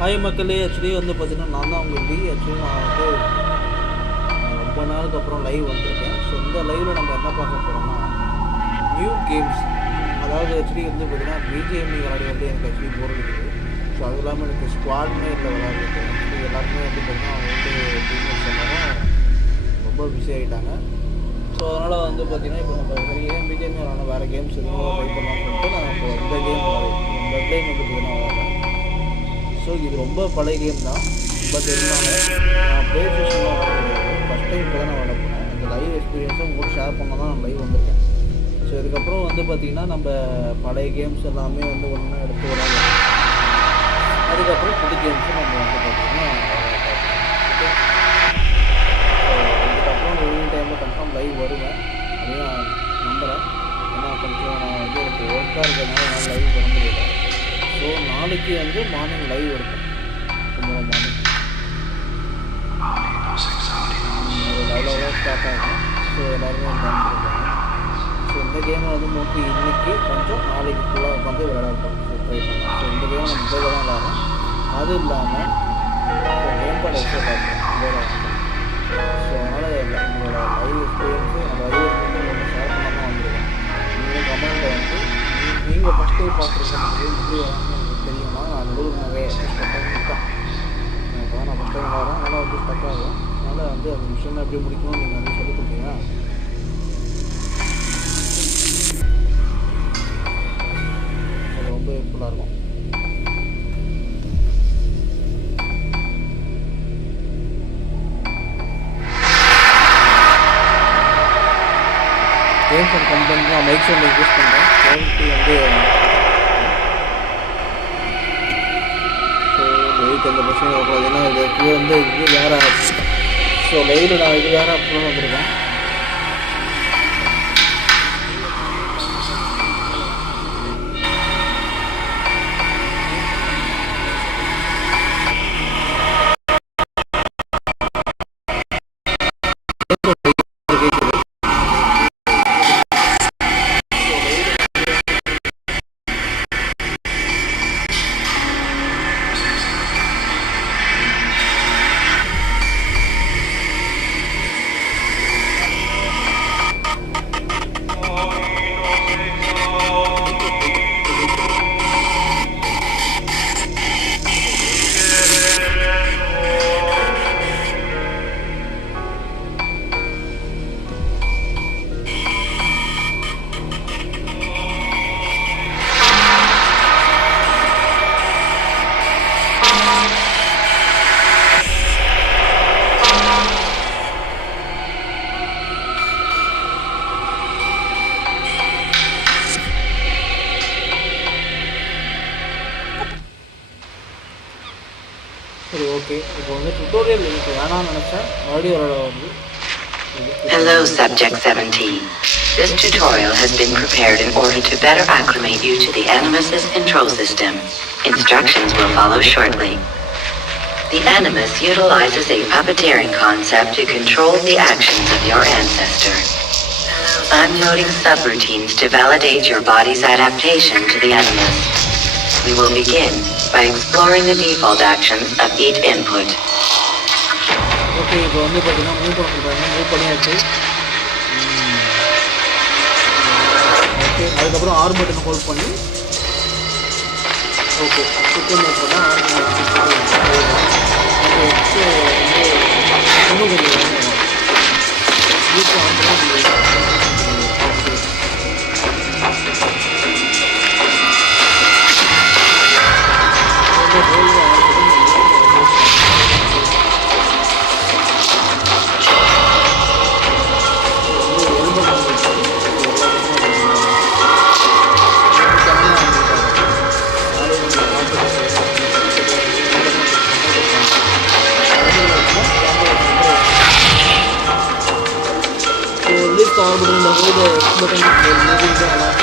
Hi மக்களே, actually வந்து பார்த்தீங்கன்னா நான் தான் உங்கள் டி. ஆக்சுவலி நான் வந்து ரொம்ப நாளுக்கு அப்புறம் லைவ் வந்திருக்கேன். ஸோ இந்த லைவில் நம்ம என்ன பார்க்க போகிறோம்னா நியூ கேம்ஸ். அதாவது ஆக்சுவலி வந்து பார்த்தீங்கன்னா பிஜிஎம்இ விளையாடி வந்து எனக்கு ஆக்சுவலி போர் இருக்குது. ஸோ அது இல்லாமல் எனக்கு ஸ்குவாடுமே இல்லை விளையாடுறது. ஆக்சுவலி எல்லாருமே வந்து பார்த்தீங்கன்னா அவங்க வந்து டீமேட்ஸ் எல்லாரும் ரொம்ப பிஸி ஆகிட்டாங்க. ஸோ அதனால் வந்து பார்த்திங்கன்னா இப்போ நம்ம ஏன் பிஜிஎம்இ விளையாட வேறு கேம்ஸ் எதுவும் ட்ரை பண்ணலாம்னு சொல்லிட்டு நான் இப்போ இந்த கேம் பிளட்லைன் வந்து பார்த்தீங்கன்னா விளையாடுறேன். ஸோ இது ரொம்ப பழைய கேம் தான். பட் இருந்தாலும் நான் ப்ளே ஸ்டேஷனில் ஃபஸ்ட் டைம் இப்போ தான் நான் விளையாட போனேன். அந்த லைவ் எக்ஸ்பீரியன்ஸை உங்களுக்கு ஷேர் பண்ண தான் நான் லைவ் வந்திருக்கேன். ஸோ இதுக்கப்புறம் வந்து பார்த்திங்கன்னா நம்ம பழைய கேம்ஸ் எல்லாமே வந்து ஒன்றா எடுத்து விளையாடுவோம். அதுக்கப்புறம் புது கேம்ஸும் நம்ம வந்து பார்த்திங்கன்னா ஓகே. ஸோ இதுக்கப்புறம் ஈவினிங் டைமில் கன்ஃபார்ம் லைவ் வருவேன் அப்படின்னு நான் நம்புகிறேன். ஏன்னா கொஞ்சம் நான் வந்து எனக்கு ஒர்க்காக இருக்கிறதுனால நான் லைவ் வர முடியல. ஸோ நாளைக்கு வந்து மார்னிங் லைவ் இருக்கும். டுமாரோ மார்னிங் ஒரு லைவ் ஸ்டார்ட் ஆகும். ஸோ எல்லாருமே வந்துருக்காங்க. ஸோ இந்த கேமை வந்து மோஸ்ட்லி இன்றைக்கி கொஞ்சம் நாளைக்கு ஃபுல்லாக வந்து விளையாடுறோம். ஸோ ட்ரை பண்ணலாம். ஸோ இந்த கேமை நம்ம மொபைலில் தான் விளையாடுறோம். அது இல்லாமல் ஸோ கேம் பாட் வச்சு பார்க்குறோம் மொபைலில். ஸோ அதனால் உங்களோட லைவ் எக்ஸ்பீரியன்ஸு அந்த லைவ் எக்ஸ்பீரியன்ஸை நம்ம ஷேர் பண்ணாமல் தான் வந்துருக்கோம். நீங்கள் கமெண்ட்டை வந்து நீங்கள் ஃபஸ்ட் டைம் பார்க்குறீங்க எப்படி வராங்கன்னு தெரியுமா? நான் நடுவில் நிறைய ஸ்டக் இருக்கேன். இப்போ தான் நான் ஃபஸ்ட் டைம் வரேன். அதனால் வந்து ஸ்டக் ஆகும். அதனால் வந்து அந்த மிஷினை எப்படி முடிக்கணும்னு நீங்கள் வந்து சொல்லிக் கொடுத்தீங்க. அது ரொம்ப யூஸ்ஃபுல்லாக இருக்கும். கேம்ஸ் அண்ட் கம்பெனி தான் மைக் சவுண்ட் யூஸ் பண்ணுறேன். குவாலிட்டி வந்து அந்த பிரச்சனை வரக்கூடாது. ஏன்னா இது வந்து இது வேறு ஆப். ஸோ லைவில் நான் இது வேறு ஆப் தான் வந்திருக்கேன். சரி, ஓகே. இப்போ வந்து டுட்டோரியல் எனக்கு வேணாம்னு நினச்சேன். மறுபடியும் வந்து Hello, Subject 17. This tutorial has been prepared in order to better acclimate you to the Animus's intro system. Instructions will follow shortly. The Animus utilizes a puppeteering concept to control the actions of your ancestor. I'm noting subroutines to validate your body's adaptation to the Animus. We will begin by exploring the default actions of each input. Okay, இப்போ வந்து பார்த்தீங்கன்னா move பண்ண சொல்கிறாங்க. Move பண்ணியாச்சு. Okay, அதுக்கப்புறம் R பட்டனை hold பண்ணி okay சுத்தம் மூவ் பண்ணால் ஆர் இன்னும் கொஞ்சம் லிஃப்ட் ஆர்பிட்டல் வந்து எக்ஸ் பட்டன் யூஸ் பண்ணலாம்.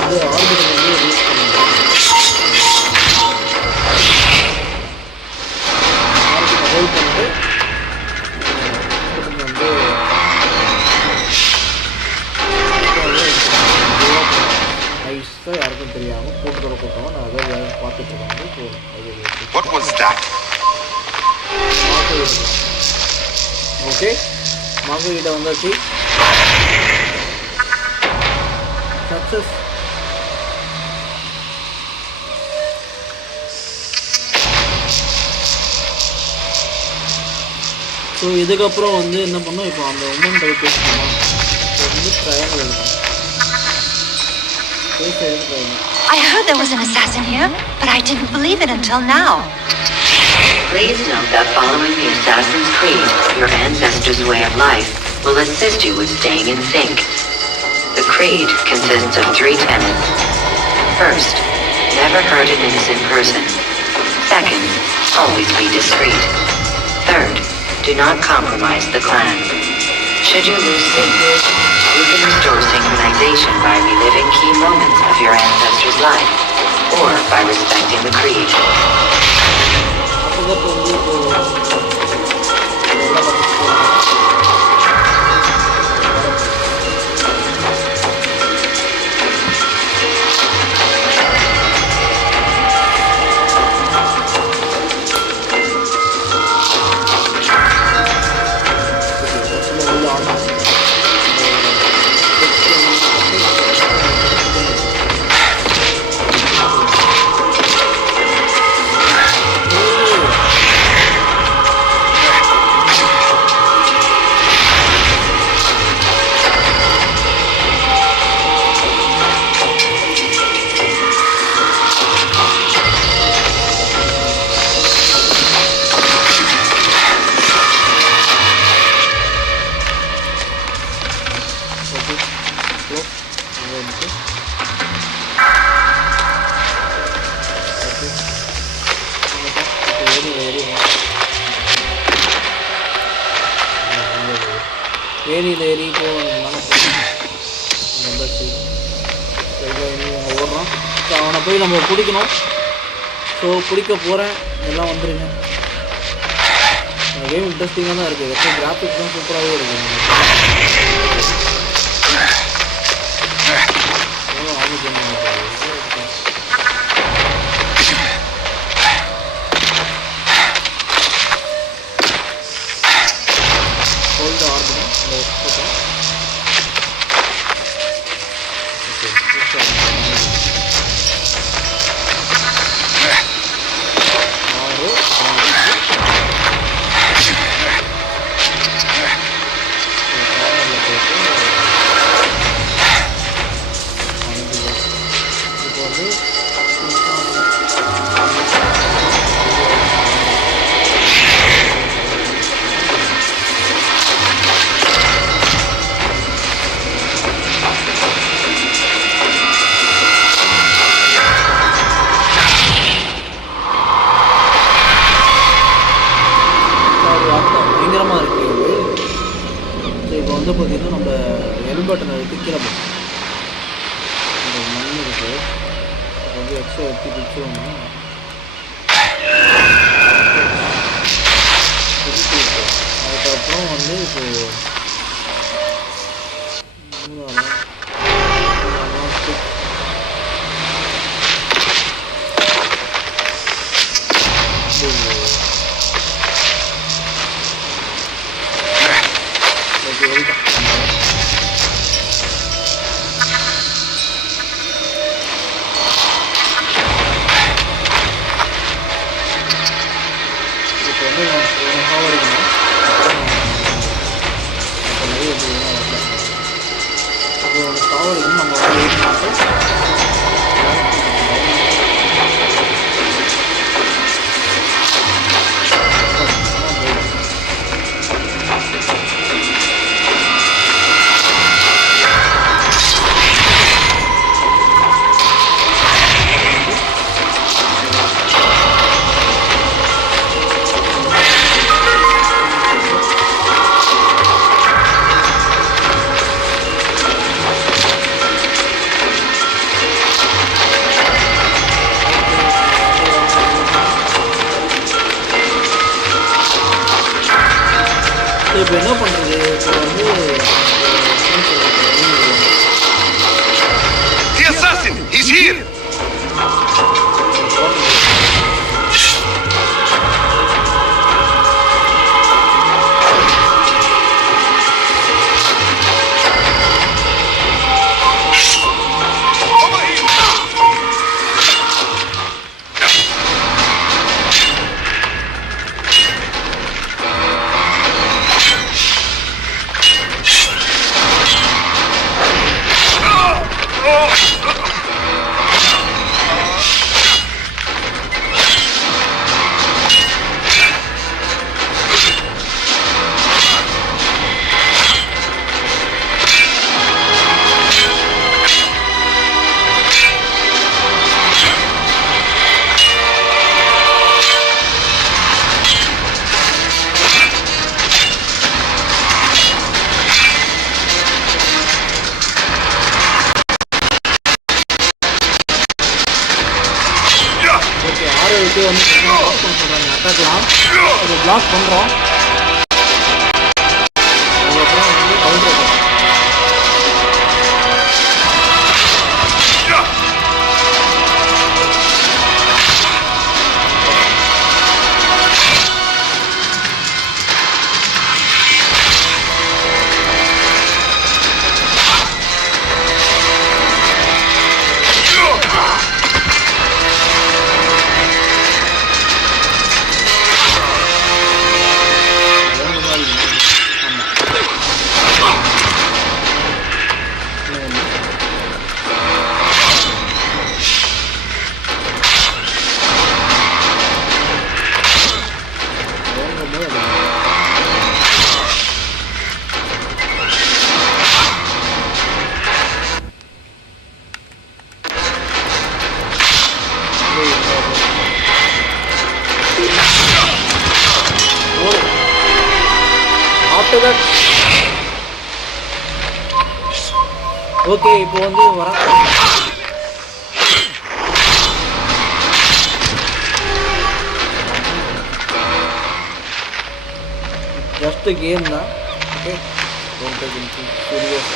வந்து ஆர்பிட்டல் வந்து யூஸ் பண்ணுறேன். ஆர்பிட்டல் ஹோல்ட் பண்ணிட்டு வந்து நைஸாக யாருக்கும் லொக்கேஷன் தெரியாமல் கூட்டத்தோட கூட்டமாக நான் அதை பார்த்துட்டு இருக்கேன். What was that? Okay, market கிட்ட வந்தாச்சு. சக்ஸஸ். ஸோ இதுக்கப்புறம் வந்து என்ன பண்ணோம், இப்போ அந்த உமன் டைப் பேசணுமா, இப்போ வந்து ட்ரையாங்கிள் இருக்கும். I heard there was an assassin here, but I didn't believe it until now. Please note that following the Assassin's Creed, your ancestors' way of life will assist you with staying in sync. The creed consists of 3 tenets. First, never hurt an innocent person. Second, always be discreet. Third, do not compromise the clan. Should you lose sync, you can restore synchronization by reliving key moments of your ancestor's life, or by respecting the creed. ஏரியில் ஏறி ஓடுறோம். So அவனை போய் நம்ம பிடிக்கணும். So பிடிக்க போகிறேன். எல்லாம் வந்துடுங்க. கேம் இன்ட்ரெஸ்டிங்காக தான் இருக்குது. எப்போ கிராஃபிக்ஸ் தான் சூப்பராகவே இருக்குது. பயங்கரமாக இருக்குது. ஸோ இப்போ வந்து பார்த்திங்கன்னா நம்ம எல் பட்டனை எடுத்து கீழே போகும். இந்த மண் இருக்குது. இப்போ வந்து எக்ஸ்ட்ரா எடுத்து பிடிச்சிருவோம்னா அதுக்கப்புறம் வந்து இப்போ இப்போ என்ன பண்ணுறது? இப்போ வந்து The assassin! He's here! காரை விட்டு வந்து பிளாக் பண்ண சொல்கிறாங்க. அட்டாக்லாம் அது பிளாக் பண்ணுறோம். அதுக்கப்புறம் வந்து கவுண்டர் ஓகே. இப்போ வந்து வர ஜஸ்ட் கேம் தான். Okay, don't take anything serious.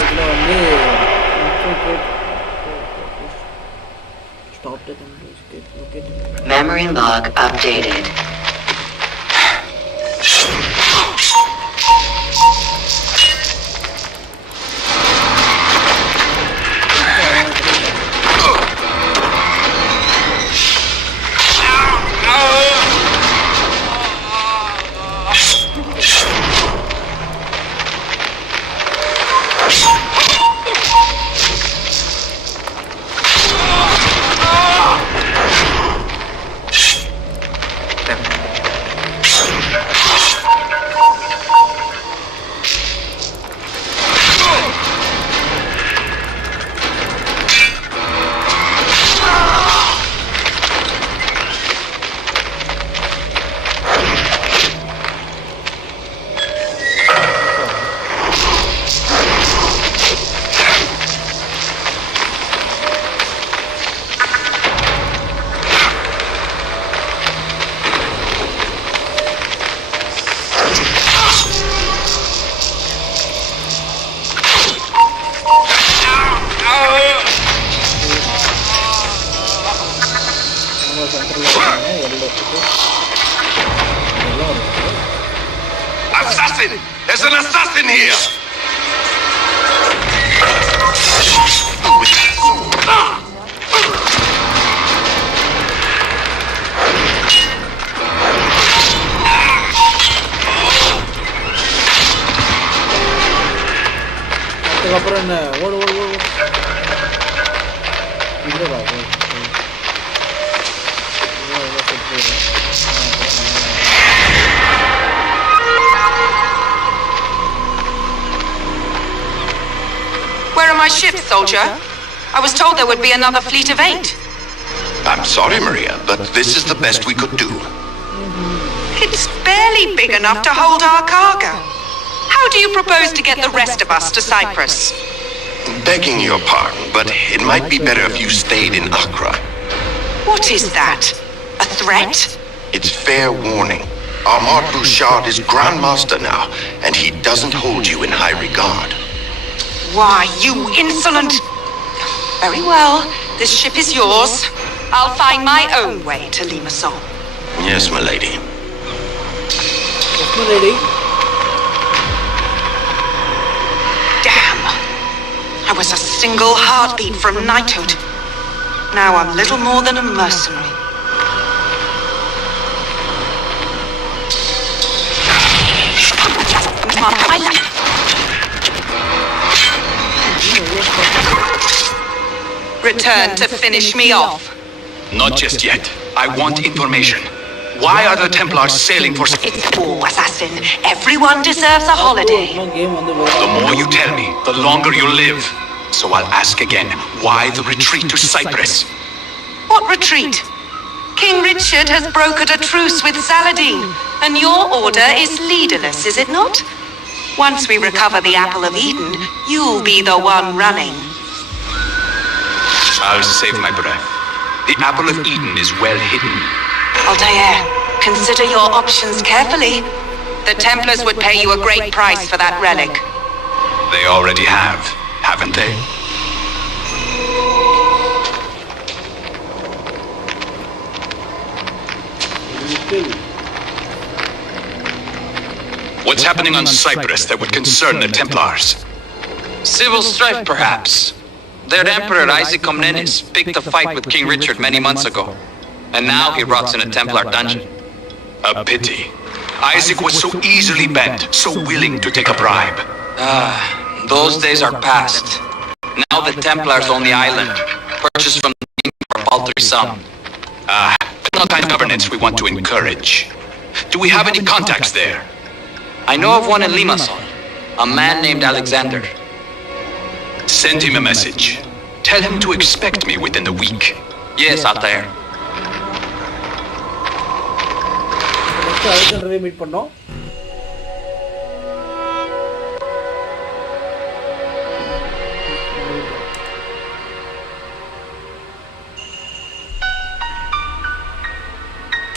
இதில் வந்து stop the memory log updated. Assassin! There's an assassin here! அதுக்கப்புறம் என்ன ஓடு ஓடு ஓடு இல்லைடா Where are my ships, soldier? I was told there would be another fleet of 8. I'm sorry, Maria, but this is the best we could do. It's barely big enough to hold our cargo. How do you propose to get the rest of us to Cyprus? Begging your pardon, but it might be better if you stayed in Accra. What is that? A threat? It's fair warning. Ahmad Bouchard is Grandmaster now, and he doesn't hold you in high regard. Why, you insolent... Very well. This ship is yours. I'll find my own way to Limassol. Yes, my lady. Yes, my lady. Damn. I was a single heartbeat from knighthood. Now I'm little more than a mercenary. Return to finish me off. Not just yet. I want information. Why are the Templars sailing for... It's war, assassin. Everyone deserves a holiday. The more you tell me, the longer you live. So I'll ask again, why the retreat to Cyprus? What retreat? King Richard has brokered a truce with Saladin, and your order is leaderless, is it not? Once we recover the Apple of Eden, you'll be the one running. I'll save my breath. The Apple of Eden is well hidden. Altair, consider your options carefully. The Templars would pay you a great price for that relic. They already have, haven't they? What's happening on Cyprus that would concern the Templars? Civil strife, perhaps. Their Emperor Isaac Comnenus picked a fight with King Richard many months ago, and now he rots in a Templar dungeon. A pity. Isaac was so easily bent, so willing to take a bribe. Those days are past. Now the Templars own the island, purchased from the king for a paltry sum. It's not kind of governance we want to encourage. Do we have any contacts there? I know of one in Limassol, a man named Alexander. Send him a message. Tell him to expect me within the week. Yes, Altair. Next அலெக்சாண்டரை meet பண்ணோம்.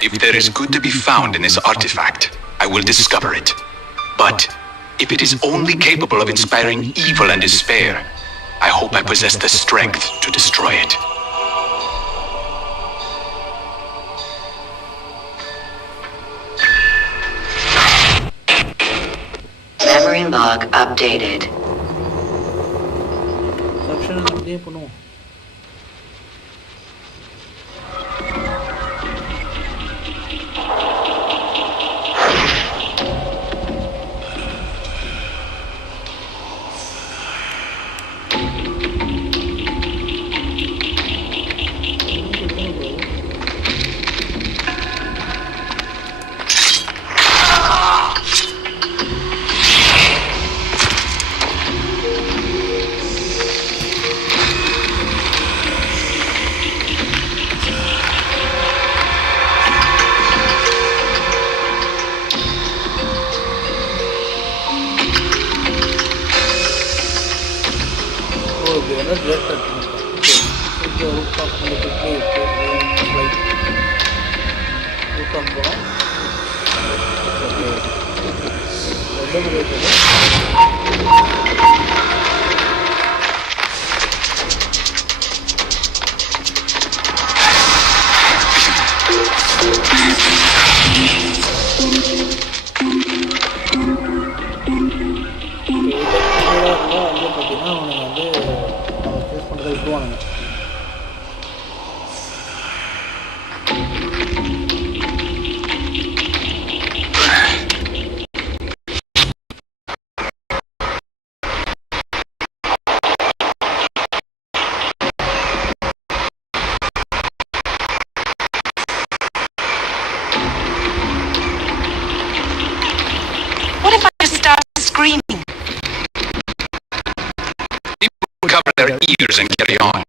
If there is good to be found in this artifact, I will discover it. But if it is only capable of inspiring evil and despair, I hope I possess the strength to destroy it. Memory log updated. சப்ஷன் அப்படியே பண்ணுவோம். Screaming. People will cover their ears and carry on.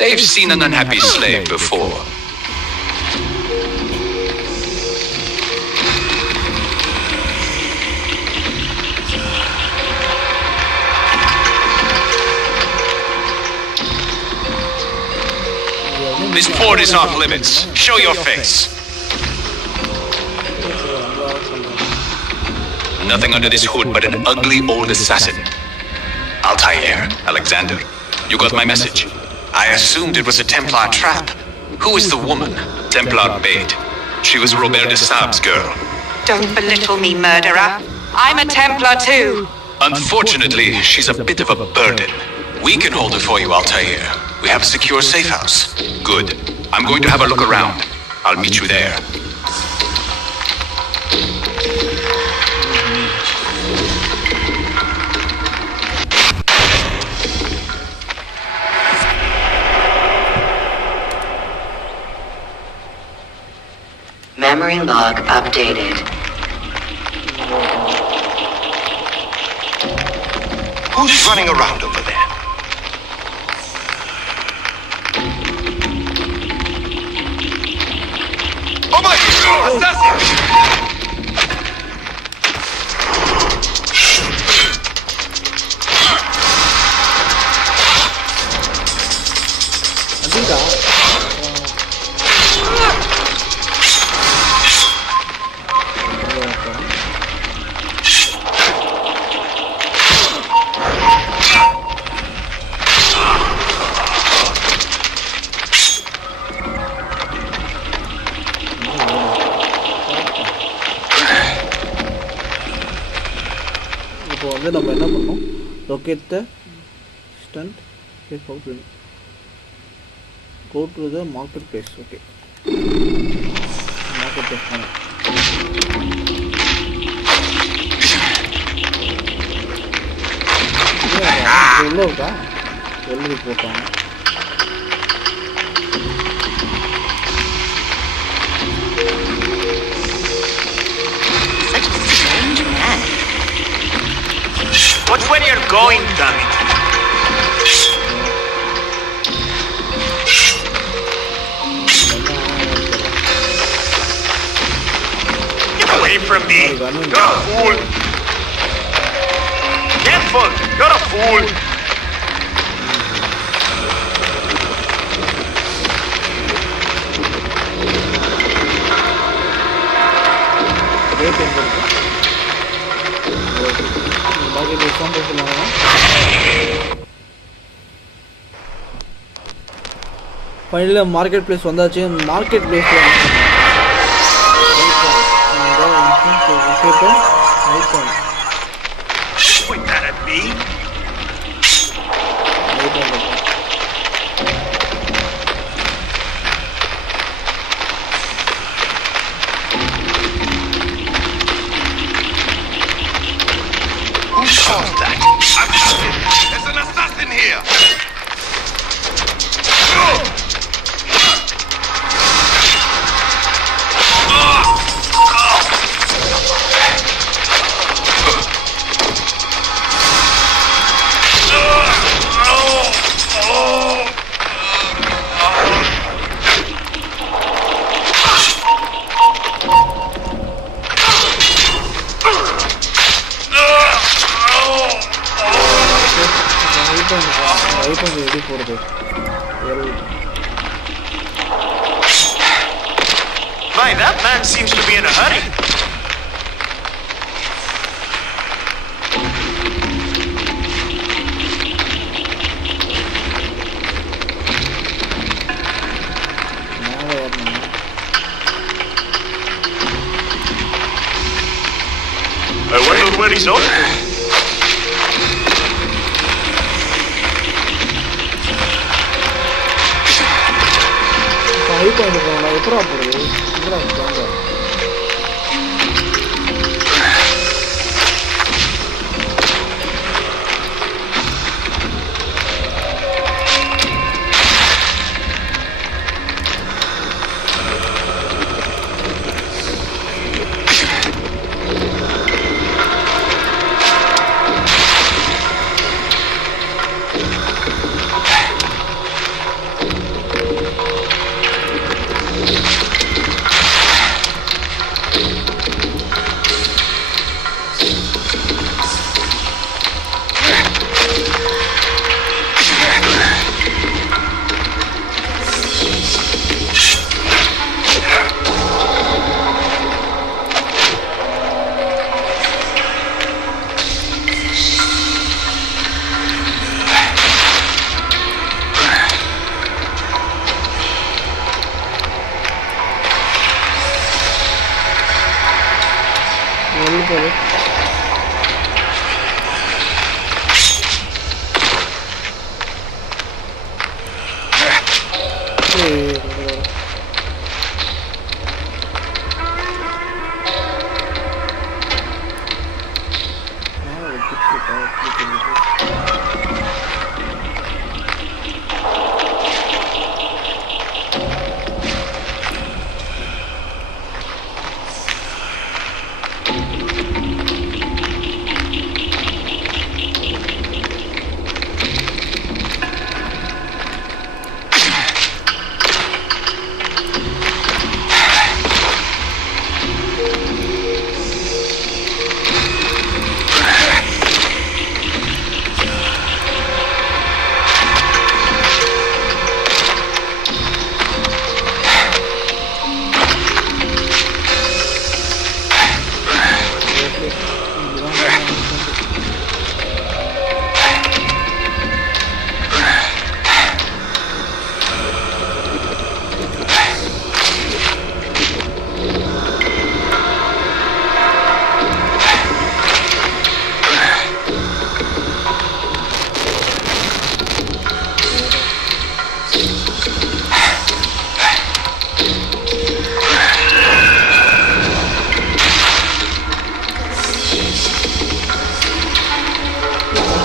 They've seen an unhappy slave before. This port is off limits. Show your face. Nothing under this hood but an ugly old assassin. Altair, Alexander, you got my message. I assumed it was a Templar trap. Who is the woman? Templar bait. She was Robert de Sab's girl. Don't belittle me, murderer. I'm a Templar too. Unfortunately, she's a bit of a burden. We can hold her for you, Altair. We have a secure safe house. Good. I'm going to have a look around. I'll meet you there. Memory log updated. Who's running around over there? Oh my God! Assassin! நம்ம என்ன பண்ணணும், locate the stand, go to the marketplace. Okay, marketplace உள்ள இருக்கா, எழுதி போட்டாங்க. Such a strange man. Watch where you're going, damn it. Get away from me! You're a fool! Careful! You're a fool! ஃபைனலாக market place வந்தாச்சு. Market பிளேஸில் Point that at me? Who shot that? I'm shooting. There's an assassin here. எப்படி போகிறது? My, that man seems to be in a hurry. I wonder where he's off to. இப்போ நான் எப்படா போகிறது? வாங்க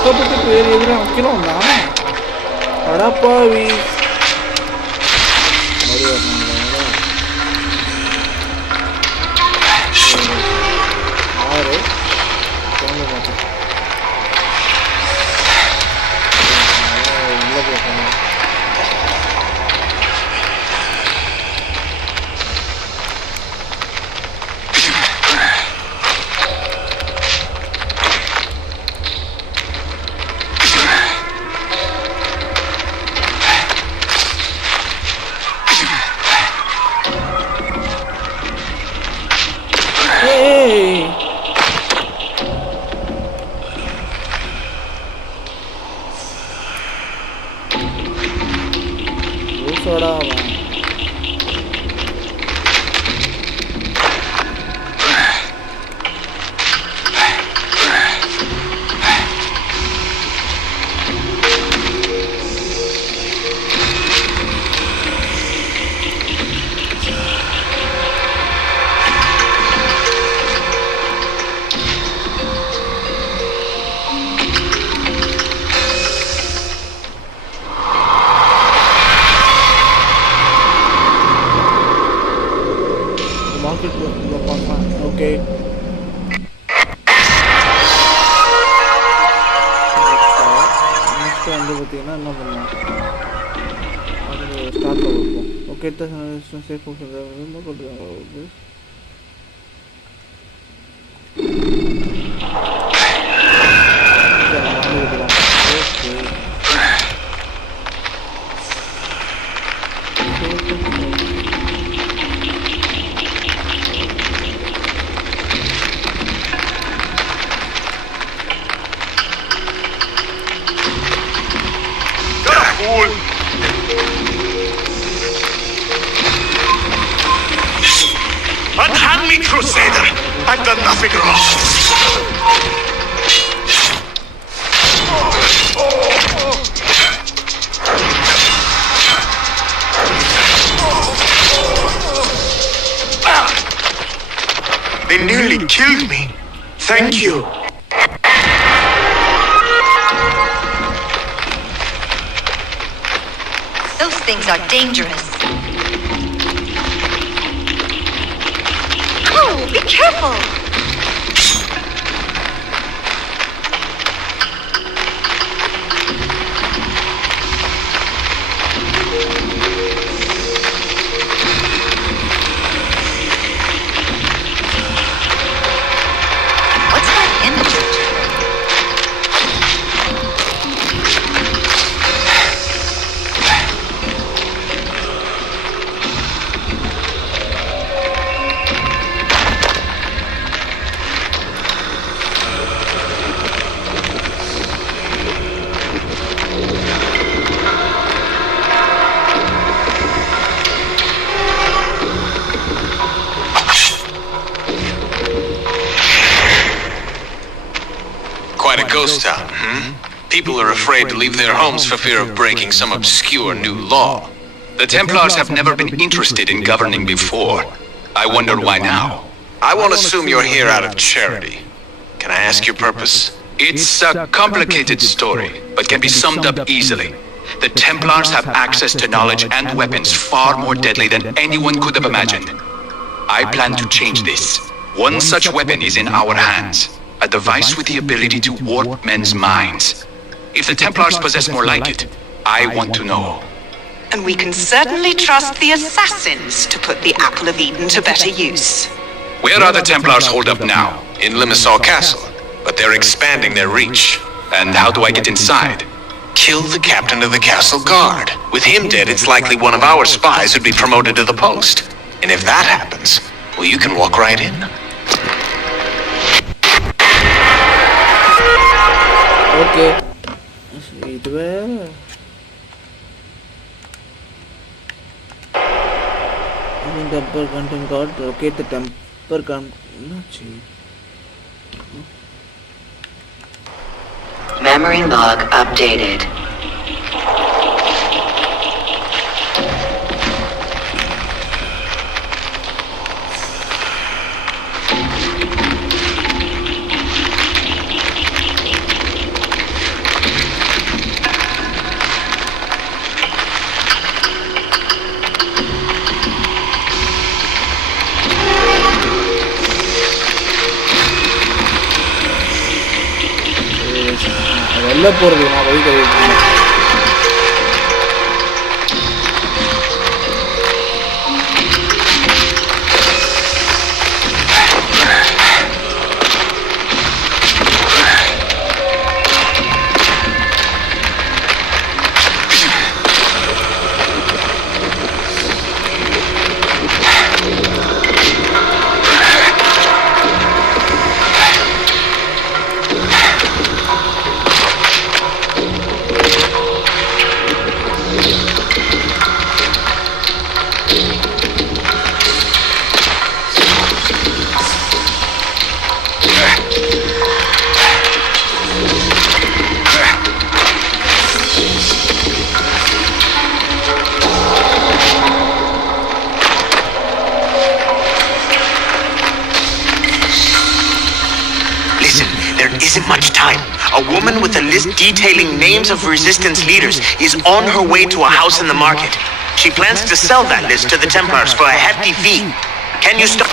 கஷ்டப்பட்டு பேர் எதிராக வைக்கிறோம்னா அடப்பாவி ஆறு உள்ள போகணும். Okay. Next வந்து பார்த்தீங்கன்னா என்ன பண்ணலாம் அது ஸ்டார்ட்ல வைப்போம். Okay safe Unhand me, Crusader! I've done nothing wrong! They nearly killed me. Thank you. Those things are dangerous. Oh, be careful! What's that emulator? Quite a ghost town, People are afraid to leave their homes for fear of breaking some obscure new law. The Templars have never been interested in governing before. I wonder why now. I won't assume you're here out of charity. Can I ask your purpose? It's a complicated story, but can be summed up easily. The Templars have access to knowledge and weapons far more deadly than anyone could have imagined. I plan to change this. One such weapon is in our hands. A device with the ability to warp men's minds. If the Templars possess more like it, I want to know. And we can certainly trust the assassins to put the Apple of Eden to better use. Where are the Templars holed up now? In Limassol Castle, but they're expanding their reach. And how do I get inside? Kill the captain of the castle guard. With him dead, it's likely one of our spies would be promoted to the post. And if that happens, well, you can walk right in. Okay. It where? Temper content god. Locate the temper Memory log updated. வெளில போகிறது நான் வழி கழிவு. Isn't much time. A woman with a list detailing names of resistance leaders is on her way to a house in the market. She plans to sell that list to the Templars for a hefty fee. Can you stop?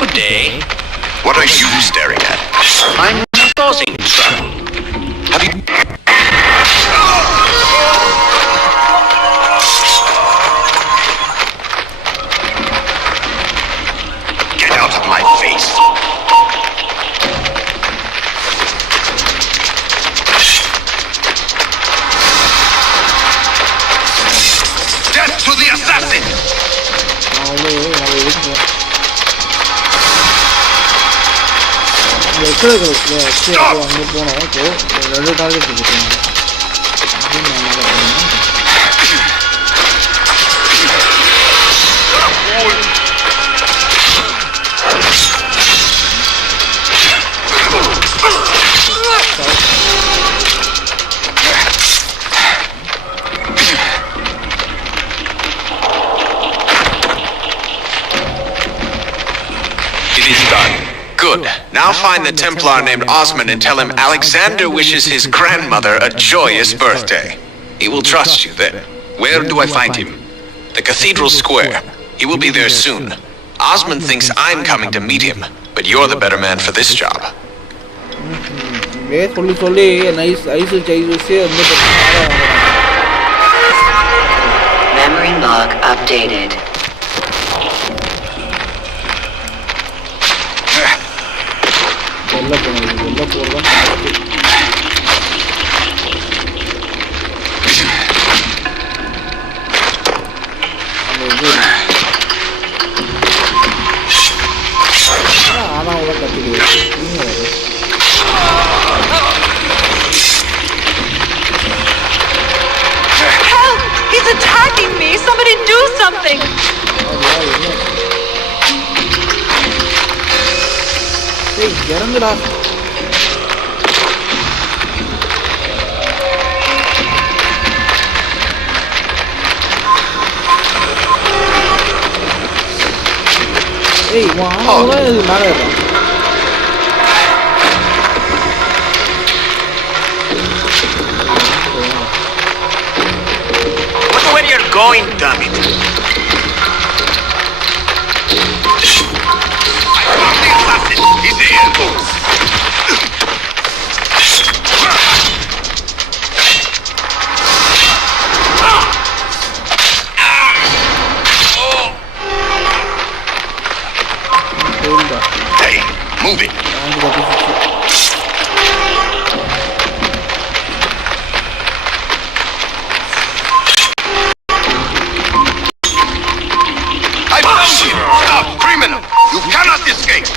Good day. What are you staring at? I'm causing trouble. Have you... Get out of my face! Death to the assassin! அங்கே போனோம். இப்போ 2 target கொடுத்துருங்க. It is done. Good. Now find the Templar named Osman and tell him Alexander wishes his grandmother a joyous birthday. He will trust you then. Where do I find him? The Cathedral Square. He will be there soon. Osman thinks I'm coming to meet him, but you're the better man for this job. சொல்லி nice ice ஐஸே வந்து Memory log updated. வெளில போகிறதான் ஆனால் கற்றுக்கிறேன். Help! He's attacking me! Somebody do something! ஏய் இறங்குடா. ஏய் வாங்க இது மேலே இருக்கும். Look where you're going, damn it! I found the assassin! He's here! Hey, move it! I found you! Stop, criminal! You cannot escape!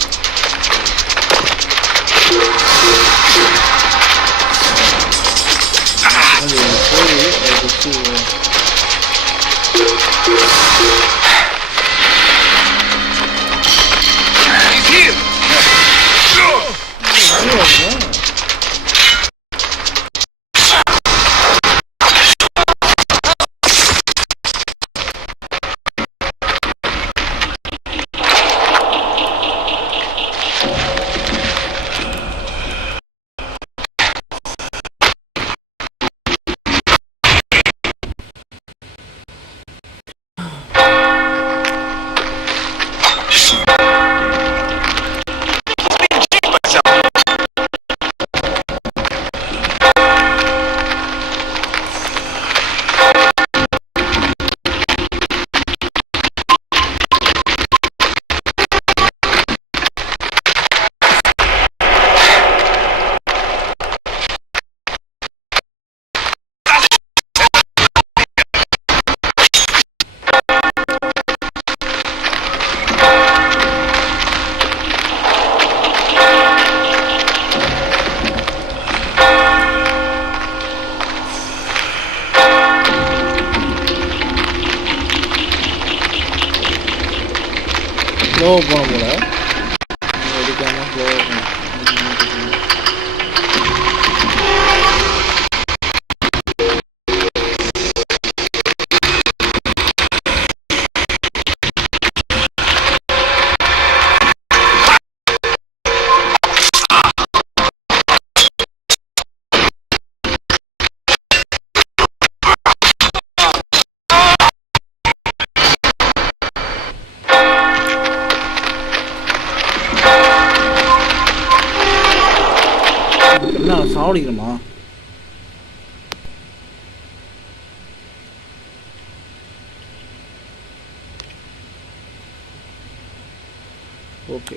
Slow போன போல எடுக்காமல் slow என்ன சாவடிக்கணுமா? Okay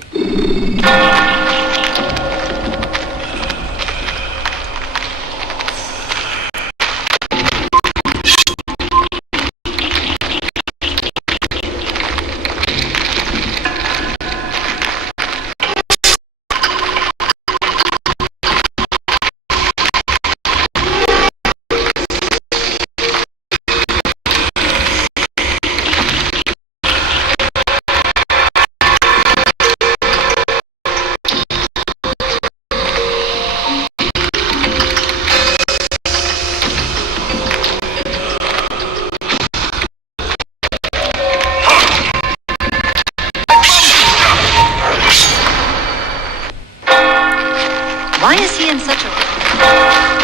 Why is he in such a...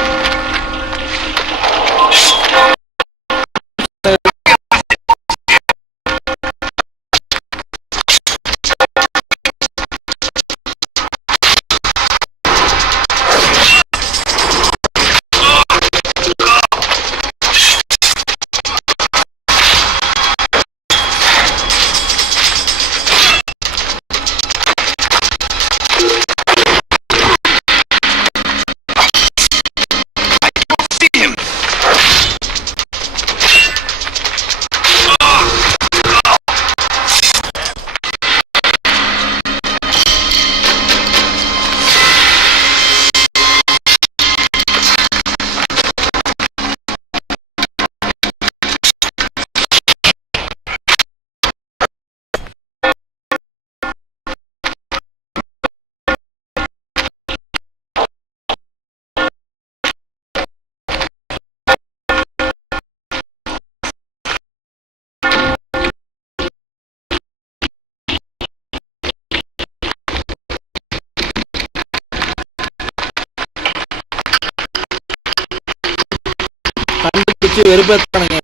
கண்டுபிடிச்சு வெறுப்பேற்றானுங்க.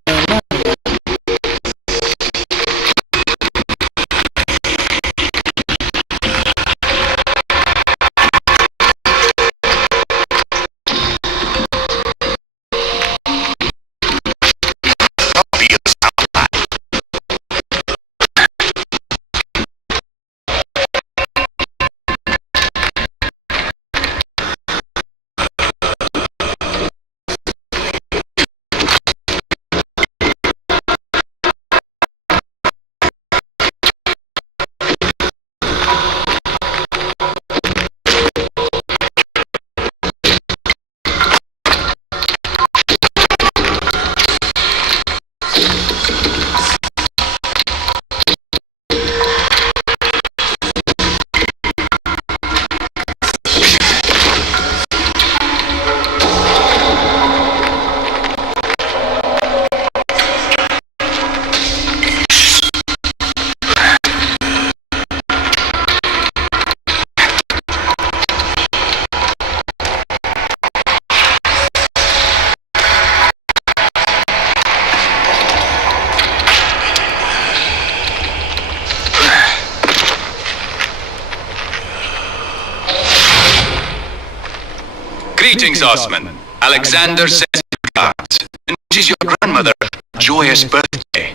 Greetings, Osman. Alexander sends you regards. And wishes your grandmother a joyous birthday.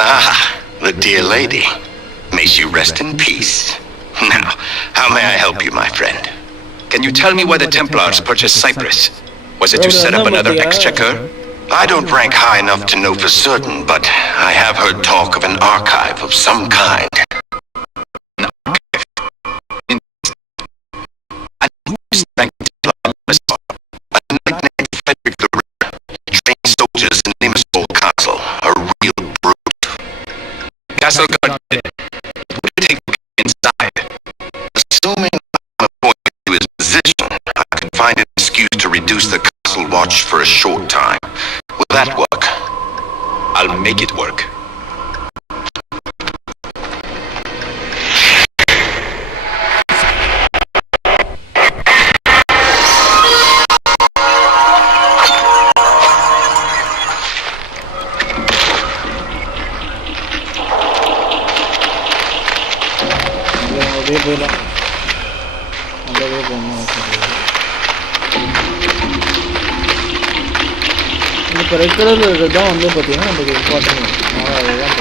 Ah, the dear lady. May she rest in peace. Now, how may I help you, my friend? Can you tell me why the Templars purchased Cyprus? Was it to set up another exchequer? I don't rank high enough to know for certain, but I have heard talk of an archive of some kind. An archive? And who's rank Templar? A knight named Frederick the Ritter trained soldiers in Limassol Castle, a real brute. Castle guard did it. Would it take me inside? Assuming I'm appointed to his position, I could find an excuse to reduce the castle watch for a short time. Will that work? I'll make it work. அப்படியே போயிடலாம் நல்லாவே போகணும். இப்போ red கலரில் இருக்கிறது தான் வந்து பார்த்தீங்கன்னா நமக்கு இம்பார்ட்டன்ட். அதுதான்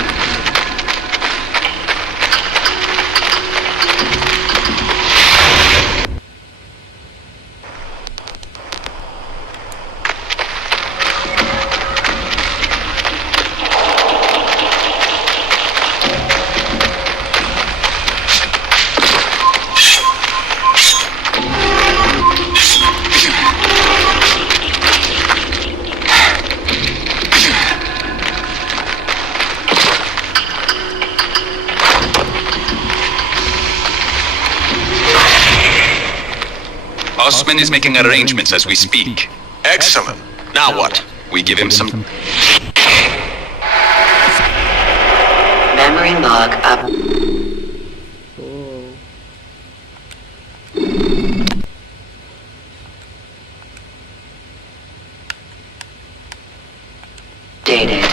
Osman is making arrangements as we speak. Excellent. Now what? We give him some... Memory log up. Dated.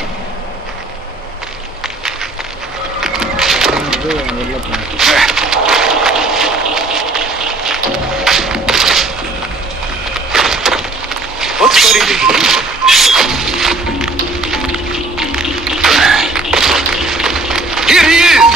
What's going on? Here he is!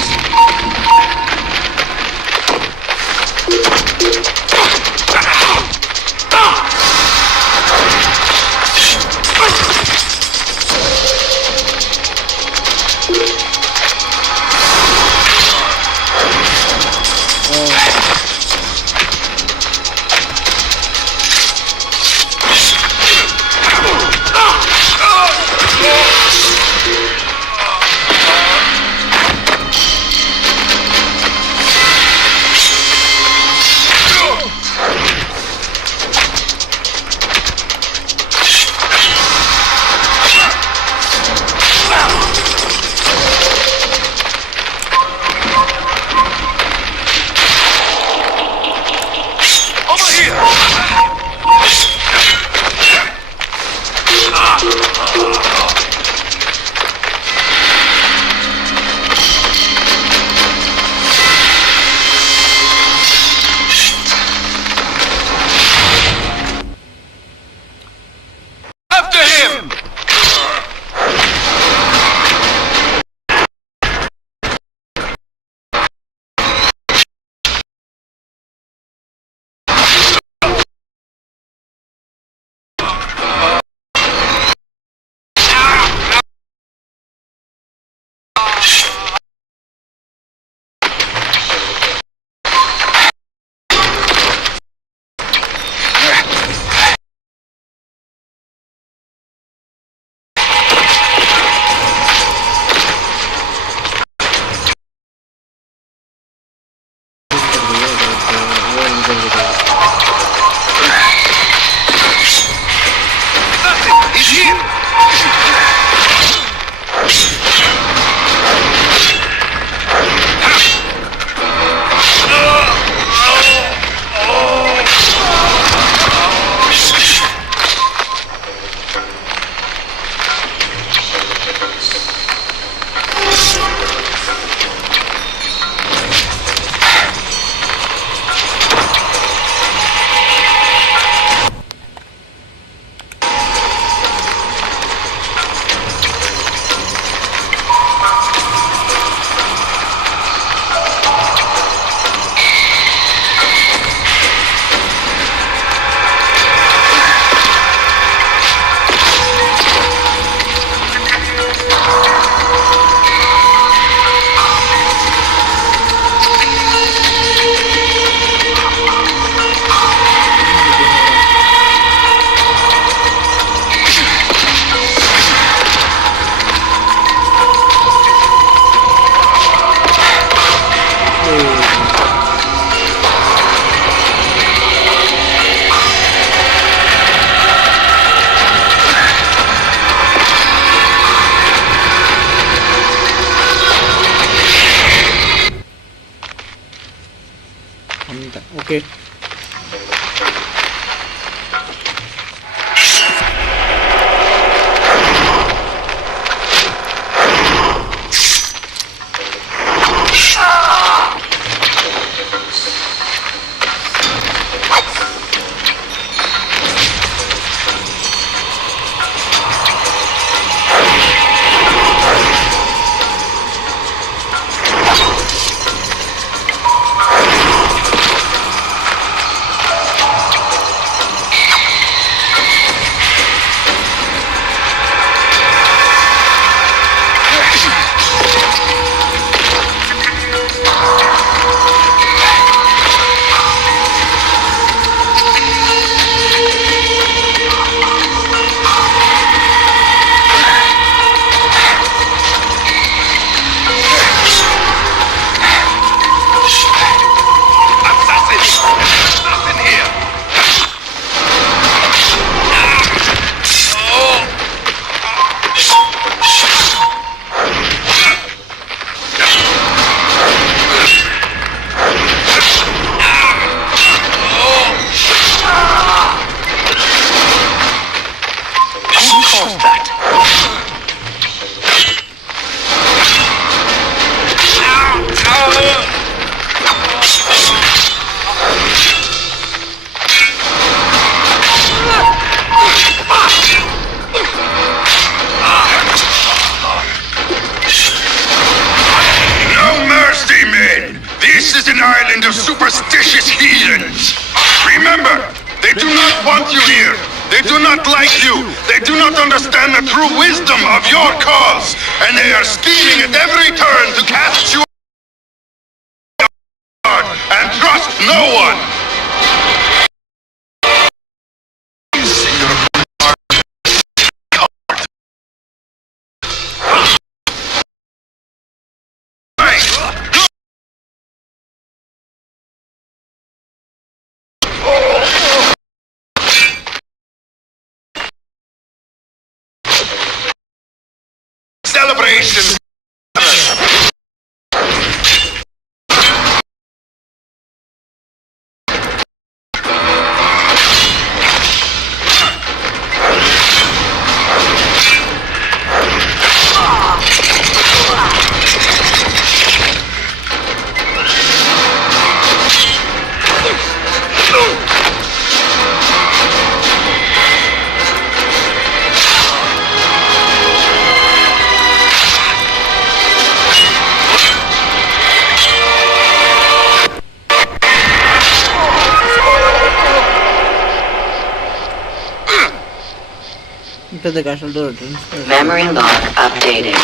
Okay. Of superstitious heathens. Remember, they do not want you here. They do not like you. They do not understand the true wisdom of your cause. And they are scheming at every turn to cast you out and trust no one. Celebration. The castle door. Memory lock updated.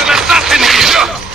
An assassin here!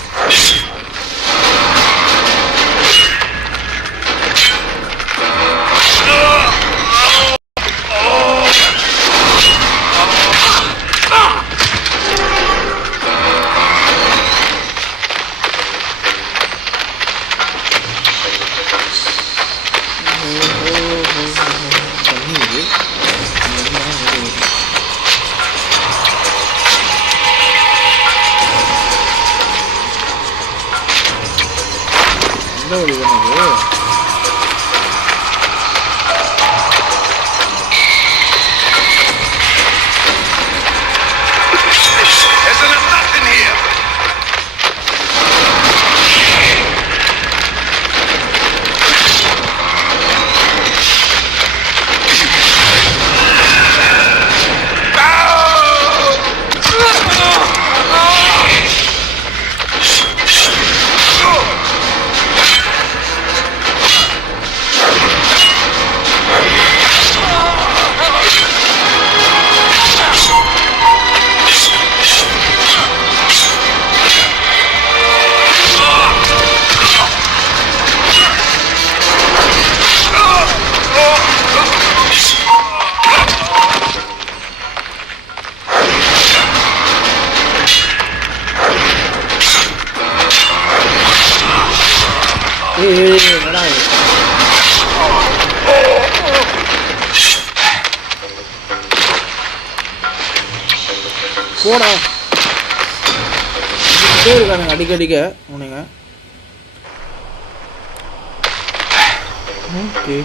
Hey, போடா இருக்கானுங்க அடிக்கடிக்க உனங்க. Okay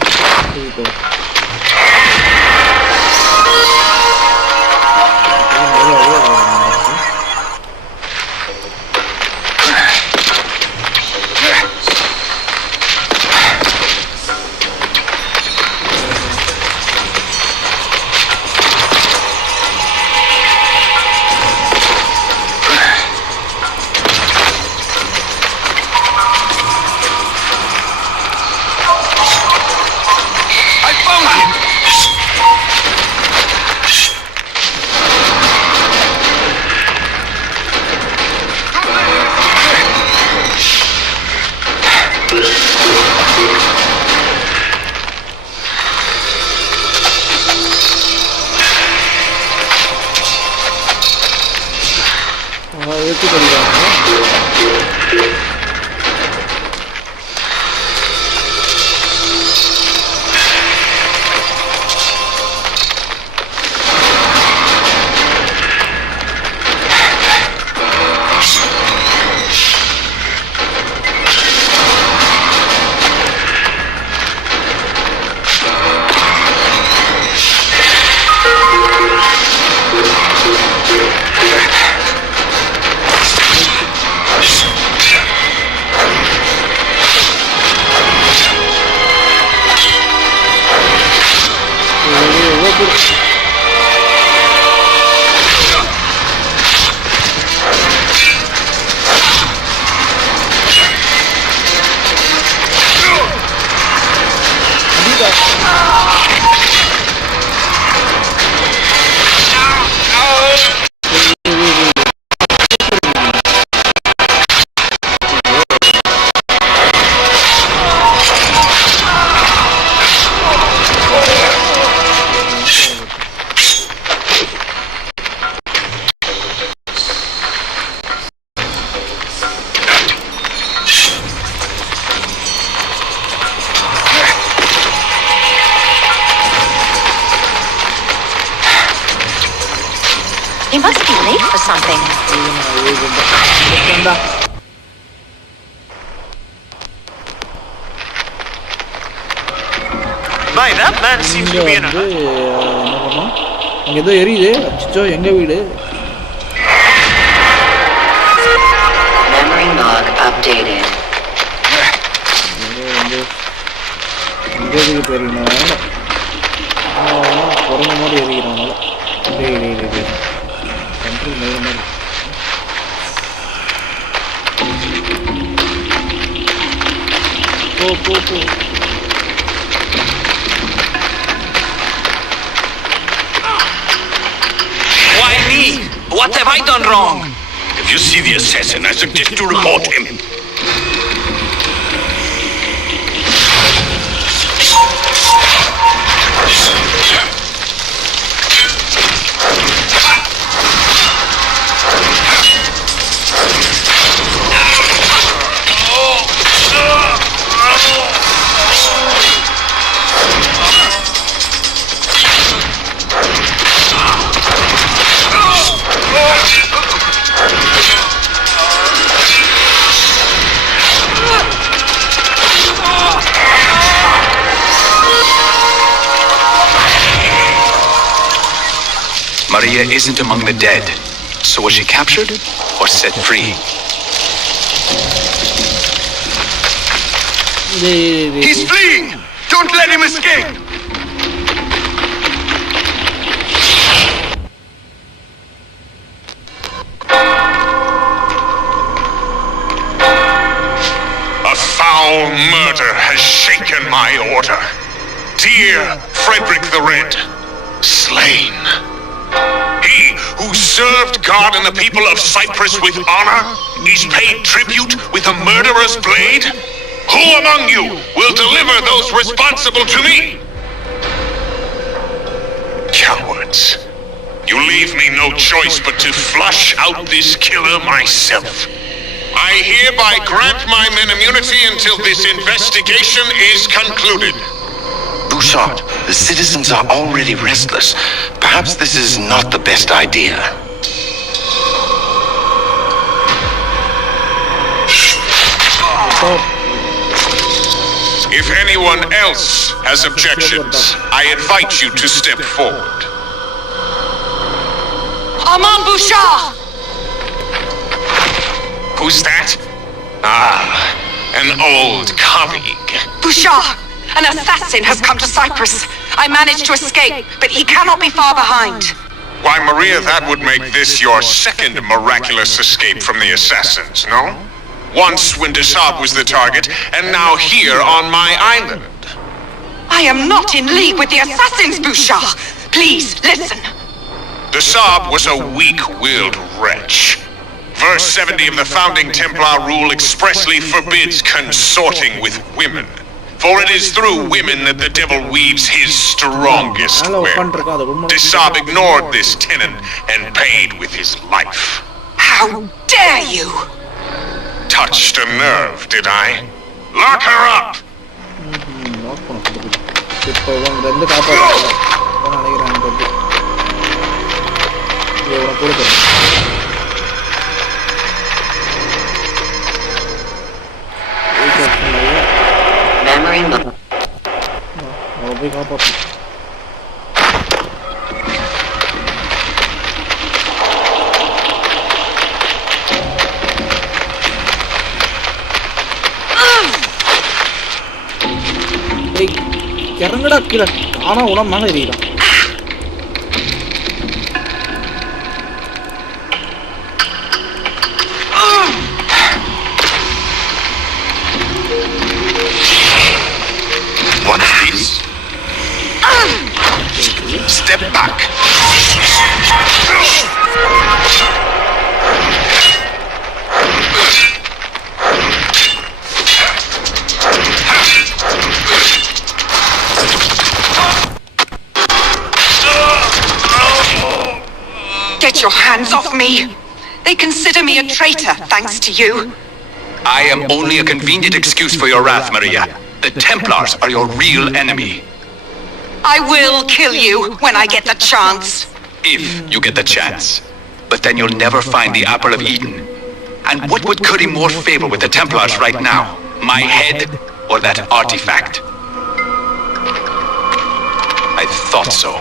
ஏற்றி படிக்கிறாங்க. He must be late for something. My, that man seems to be in a... அங்க ஏதோ எரியுது. அச்சோ எங்க வீடு? Memory log updated. இங்க எதுக்கு தெரியணும்? குரங்கு மாதிரி எரிக்கிறாங்க. கண்ட்ரோல் மாதிரி போ. Why me? What have I done wrong? If you see the assassin, I suggest you report him. Maria isn't among the dead. So was she captured or set free? He's fleeing! Don't let him escape! A foul murder has shaken my order. Dear Frederick the Red, slain. He who served God and the people of Cyprus with honor is paid tribute with a murderer's blade? Who among you will deliver those responsible to me? Cowards. You leave me no choice but to flush out this killer myself. I hereby grant my men immunity until this investigation is concluded. Bouchard, the citizens are already restless. Perhaps this is not the best idea. If anyone else has objections, I invite you to step forward. Armand Bouchard! Who's that? Ah, an old colleague. Bouchard! An assassin has come to Cyprus. I managed to escape, but he cannot be far behind. Why, Maria, that would make this your second miraculous escape from the assassins, no? Once when Desab was the target, and now here on my island. I am not in league with the assassins, Bouchard. Please, listen. Desab was a weak-willed wretch. Verse 70 of the founding Templar rule expressly forbids consorting with women. For it is through women that the devil weaves his strongest web. Desab ignored this tenet and paid with his life. How dare you! Touched a nerve, did I? Lock her up! Memory look. இறங்கடா கீழே ஆனா உடம்பு மேலே எறியலாம். One of these. Step back. Get your hands off me! They consider me a traitor, thanks to you. I am only a convenient excuse for your wrath, Maria. The Templars are your real enemy. I will kill you when I get the chance. If you get the chance. But then you'll never find the Apple of Eden. And what would curry more favor with the Templars right now? My head or that artifact? I thought so.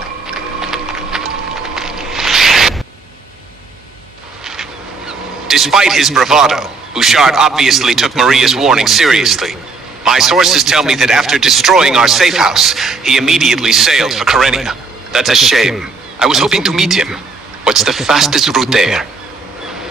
Despite his bravado, Bouchard obviously took Maria's warning seriously. My sources tell me that after destroying our safe house, he immediately sailed for Kyrenia. That's a shame. I was hoping to meet him. What's the fastest route there?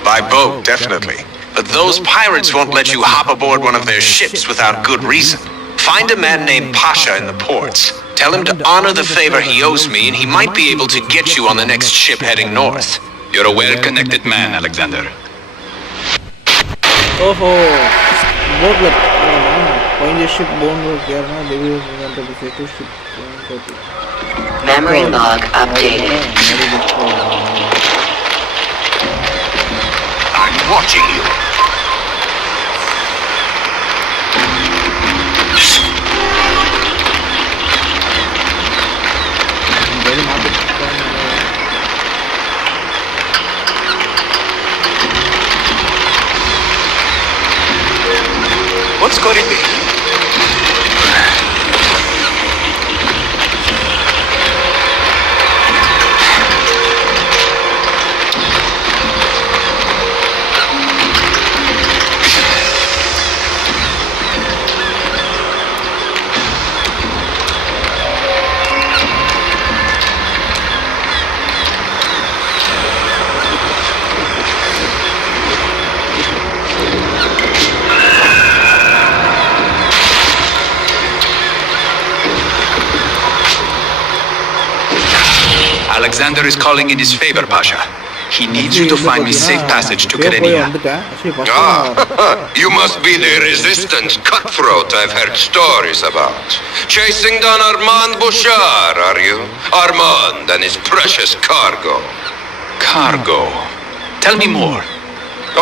By boat, definitely. But those pirates won't let you hop aboard one of their ships without good reason. Find a man named Pasha in the ports. Tell him to honor the favor he owes me, and he might be able to get you on the next ship heading north. You're a well-connected man, Alexander. ஓஹோ போட்டில் கொஞ்சம் ship போன் கேர்னா ship Memory log updated. I'm watching you. What's going to be? Alexander is calling in his favor, Pasha. He needs you to find me safe passage to Kyrenia. You must be the resistance cutthroat I've heard stories about. Chasing down Armand Bouchard, are you? Armand and his precious cargo. Cargo? Tell me more.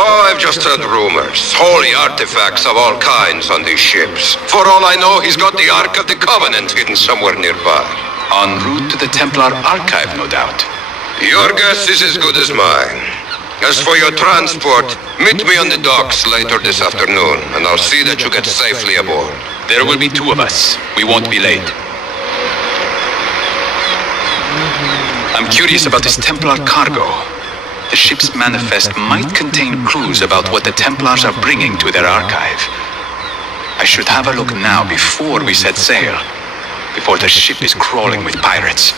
Oh, I've just heard rumors. Holy artifacts of all kinds on these ships. For all I know, he's got the Ark of the Covenant hidden somewhere nearby. En route to the Templar archive, no doubt. Your guess is as good as mine. As for your transport, meet me on the docks later this afternoon, and I'll see that you get safely aboard. There will be 2 of us. We won't be late. I'm curious about this Templar cargo. The ship's manifest might contain clues about what the Templars are bringing to their archive. I should have a look now before we set sail, before the ship is crawling with pirates.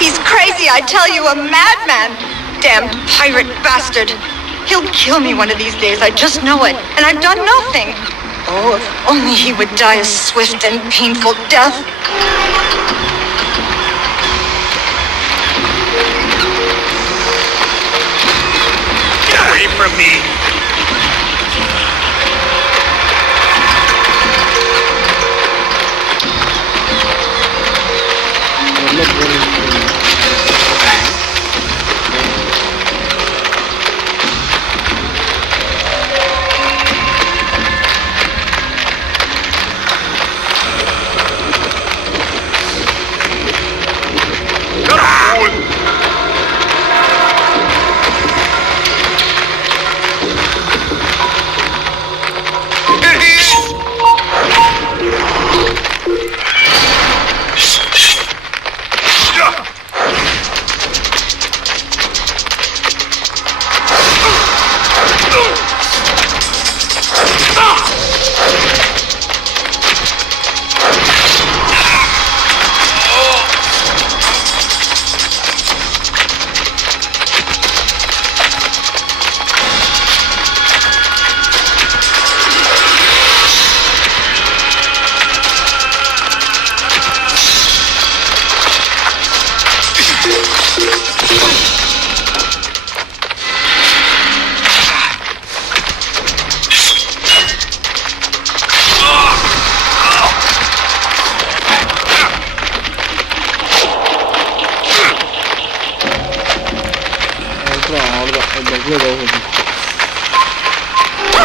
He's crazy, I tell you, a madman. Damned pirate bastard. He'll kill me one of these days, I just know it. And I've done nothing. Oh, if only he would die a swift and painful death. Get away from me!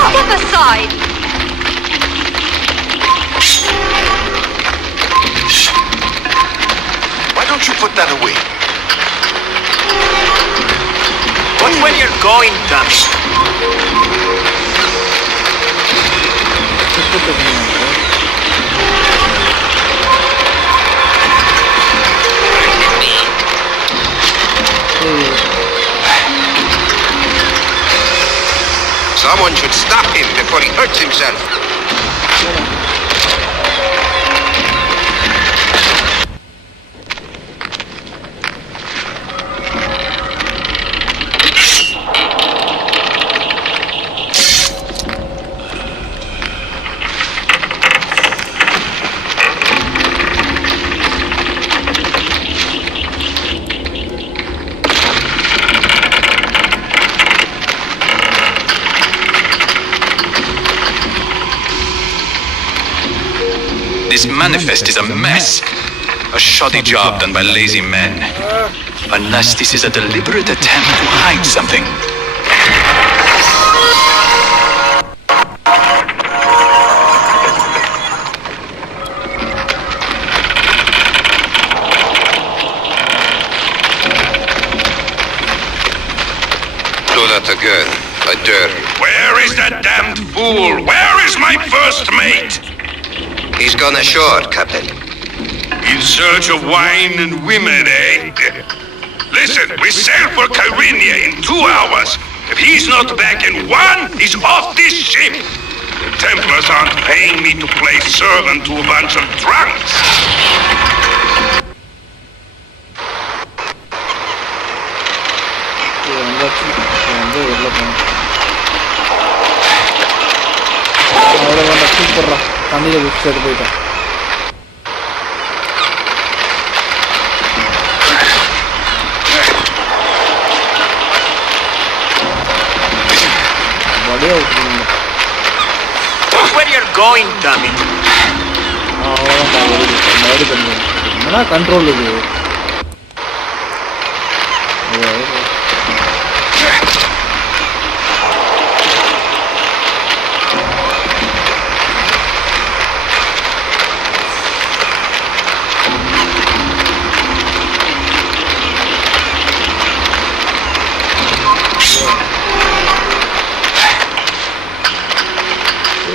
Step aside. Why don't you put that away? Watch where you're going, dummy. Someone should stop him before he hurts himself. This manifest is a mess. A shoddy job done by lazy men. Unless this is a deliberate attempt to hide something. Do that again. I dare you. Where is that damned fool? Where is my first mate? He's gone ashore, Captain. In search of wine and women, eh? Listen, we sail for Kyrinia in 2 hours. If he's not back in 1, he's off this ship. The Templars aren't paying me to play servant to a bunch of drunks. தண்ணியில் விட்டு எடுத்து போயிட்டேன். வடியா விட்டுருங்க. Where you're going, dummy? அவ்வளோதான் பண்ணி என்னன்னா control இது.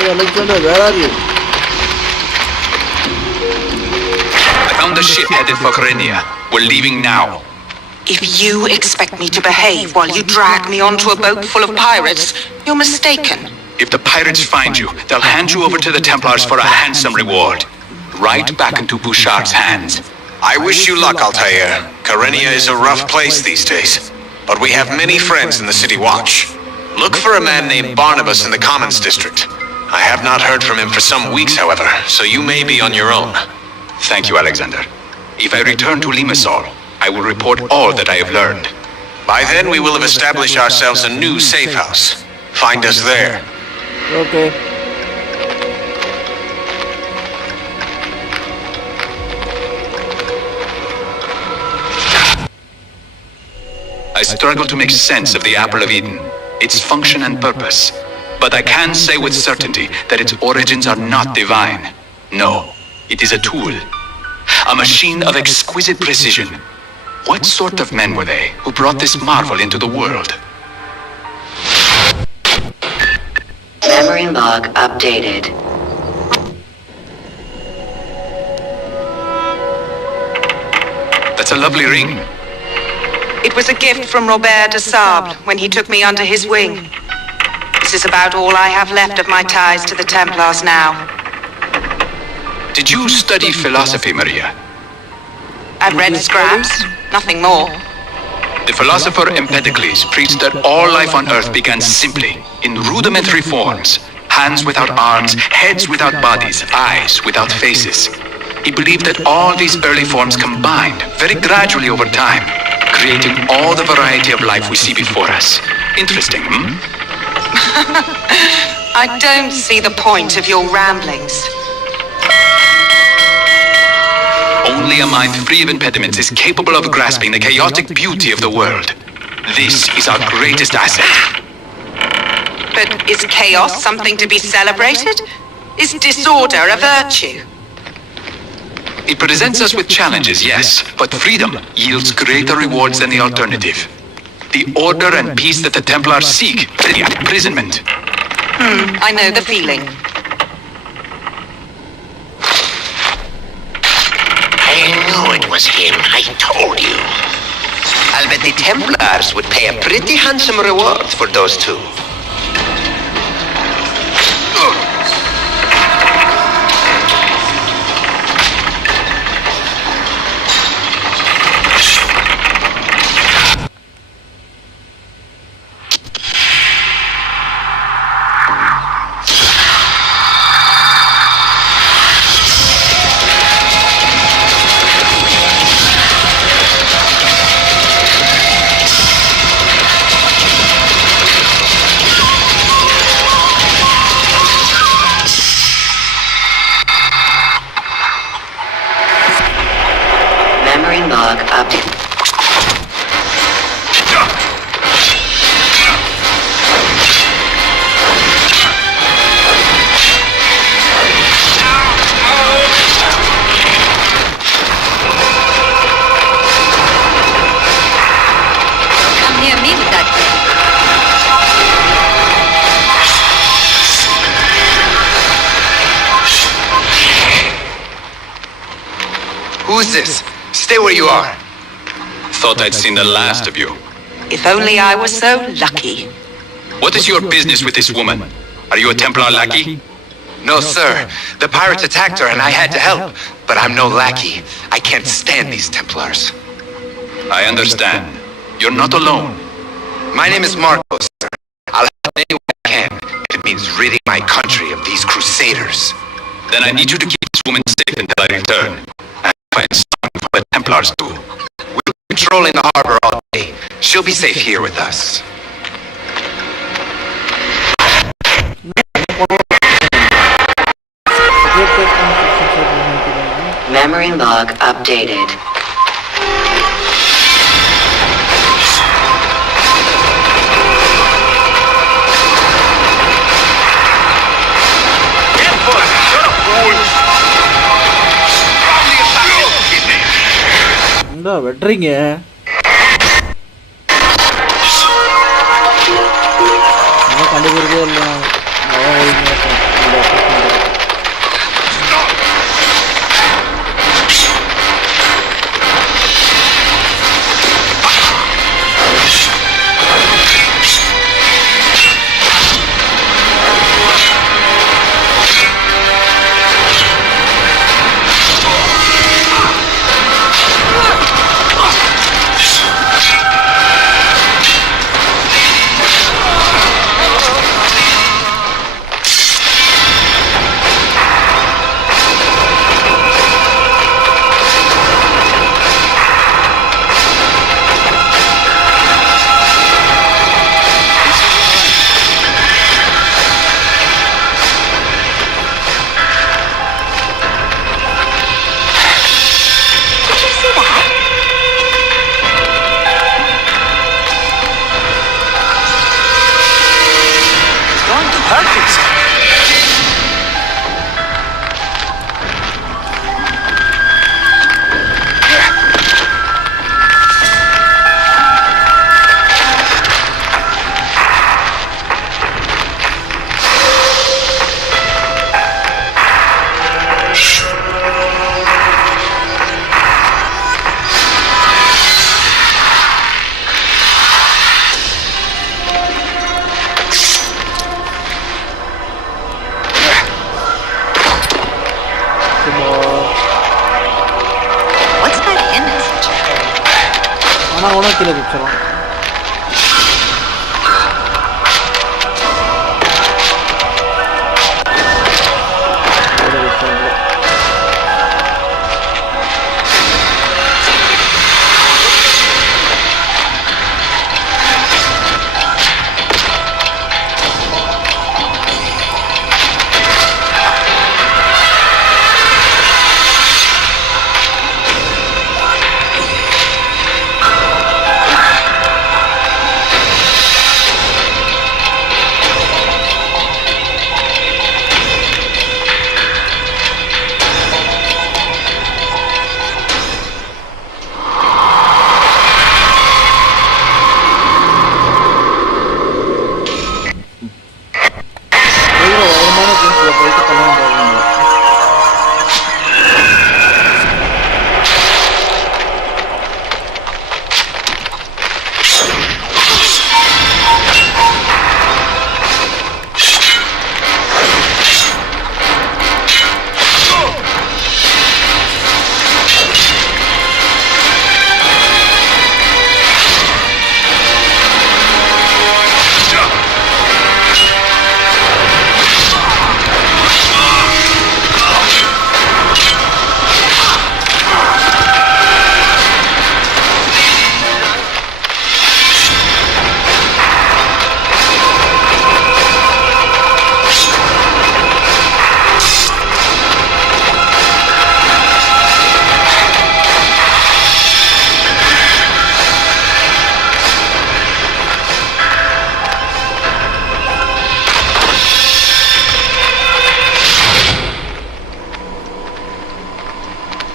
Hey Alexander, where are you? I found the ship headed for Karenia. We're leaving now. If you expect me to behave while you drag me onto a boat full of pirates, you're mistaken. If the pirates find you, they'll hand you over to the Templars for a handsome reward. Right back into Bouchard's hands. I wish you luck, Altair. Karenia is a rough place these days. But we have many friends in the City Watch. Look for a man named Barnabas in the Commons District. I have not heard from him for some weeks, however, so you may be on your own. Thank you, Alexander. If I return to Limassol, I will report all that I have learned. By then, we will have established ourselves a new safe house. Find us there. Okay. I struggle to make sense of the Apple of Eden, its function and purpose. But I can say with certainty that its origins are not divine. No, it is a tool. A machine of exquisite precision. What sort of men were they who brought this marvel into the world? Memory log updated. That's a lovely ring. It was a gift from Robert de Sable when he took me under his wing. This is about all I have left of my ties to the Templars now. Did you study philosophy, Maria? I've read scraps, nothing more. The philosopher Empedocles preached that all life on Earth began simply, in rudimentary forms. Hands without arms, heads without bodies, eyes without faces. He believed that all these early forms combined, very gradually over time, creating all the variety of life we see before us. Interesting, hmm? I don't see the point of your ramblings. Only a mind free of impediments is capable of grasping the chaotic beauty of the world. This is our greatest asset. But is chaos something to be celebrated? Is disorder a virtue? It presents us with challenges, yes, but freedom yields greater rewards than the alternative. The order and peace that the Templars seek, the imprisonment. I know the feeling. I knew it was him. I told you. I'll bet the Templars would pay a pretty handsome reward for those two. log update. Come near me with that thing. Who's this? Stay where you are. Thought I'd seen the last of you. If only I were so lucky. What is your business with this woman? Are you a Templar lackey? No, sir. The pirates attacked her and I had to help. But I'm no lackey. I can't stand these Templars. I understand. You're not alone. My name is Marcos, sir. I'll help any way I can. If it means ridding my country of these crusaders. Then I need you to keep this woman safe until I return. And find something for the Templars too. We'll be patrolling the harbor all day. She'll be safe here with us. Memory log updated. എന്താ വെട്ടറിങ് കണ്ടുപിടിച്ചതല്ല ஆனால் அவனும் கீழே குச்சிடலாம்.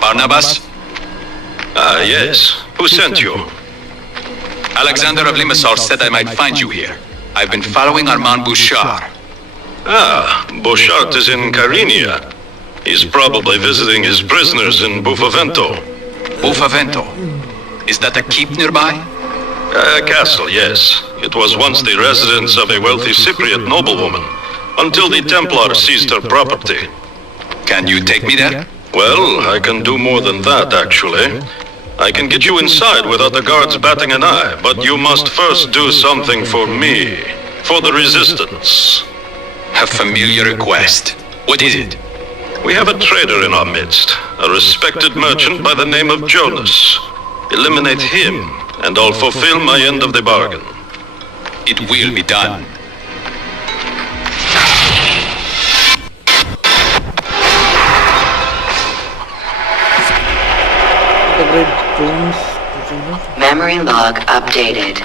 Barnabas? Yes. Who sent you? Alexander of Limassol said I might find you here. I've been following Armand Bouchard. Ah, Bouchard is in Carenia. He's probably visiting his prisoners in Buffavento. Buffavento? Is that a keep nearby? A castle, yes. It was once the residence of a wealthy Cypriot noblewoman, until the Templars seized her property. Can you take me there? Well, I can do more than that, actually. I can get you inside without the guards batting an eye, but you must first do something for me, for the Resistance. A familiar request. What is it? We have a trader in our midst, a respected merchant by the name of Jonas. Eliminate him, and I'll fulfill my end of the bargain. It will be done. Memory log updated.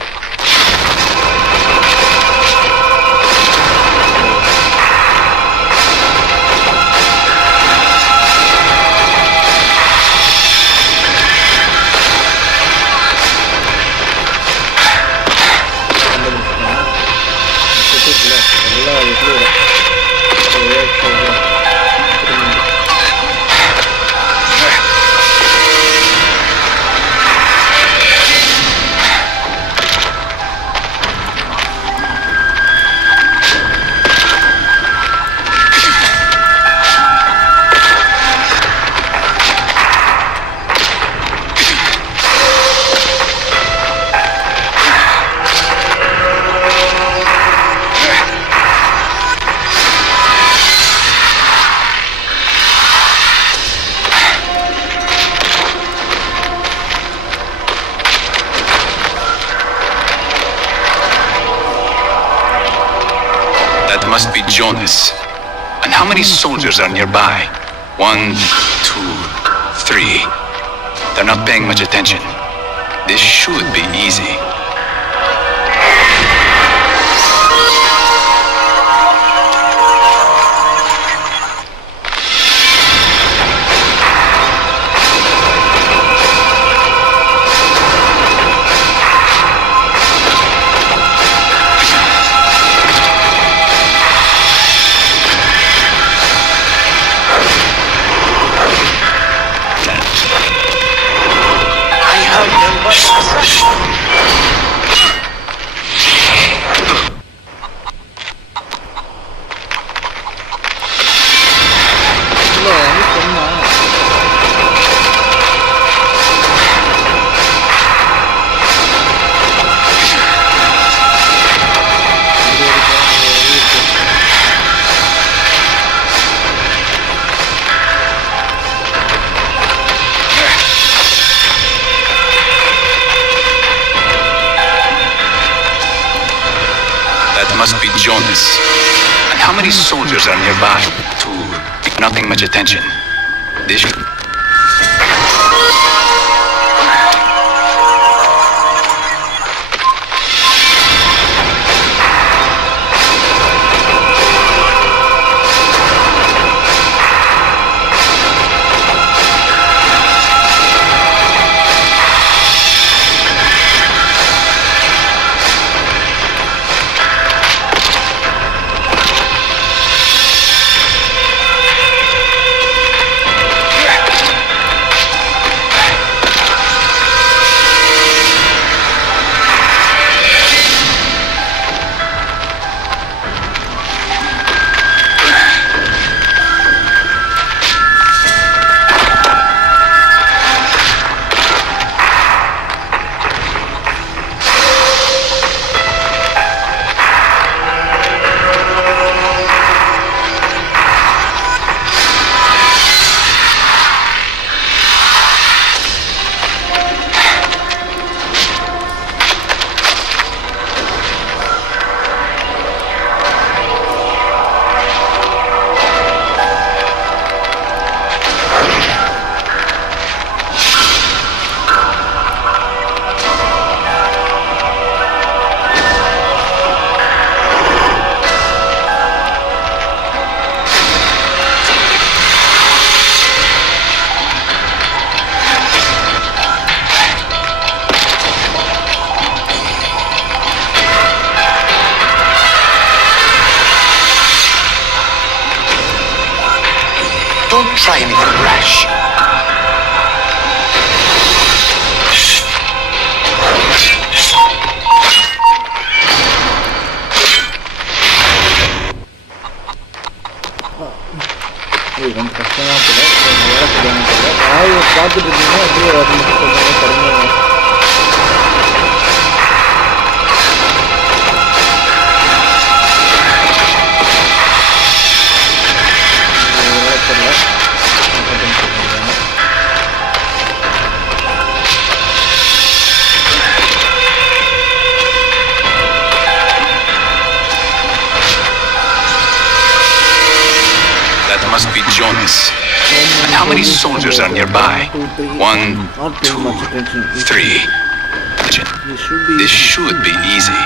Must be Jonas. And how many soldiers are nearby? 1, 2, 3. They're not paying much attention. This should be easy. I heard them, but must be Jonas. And how many soldiers are nearby? To not paying much attention. This... Don't try anything rash. கொஞ்சம் கஷ்டமாக போல வேலை தெரியாமல் போல யாராவது பார்த்துட்டு இருக்கீங்கன்னா அப்படியே அது மட்டும் கொஞ்சம் கடுமையாக That must be Jonas. And how many soldiers are nearby? 1, 2, 3. This should be easy.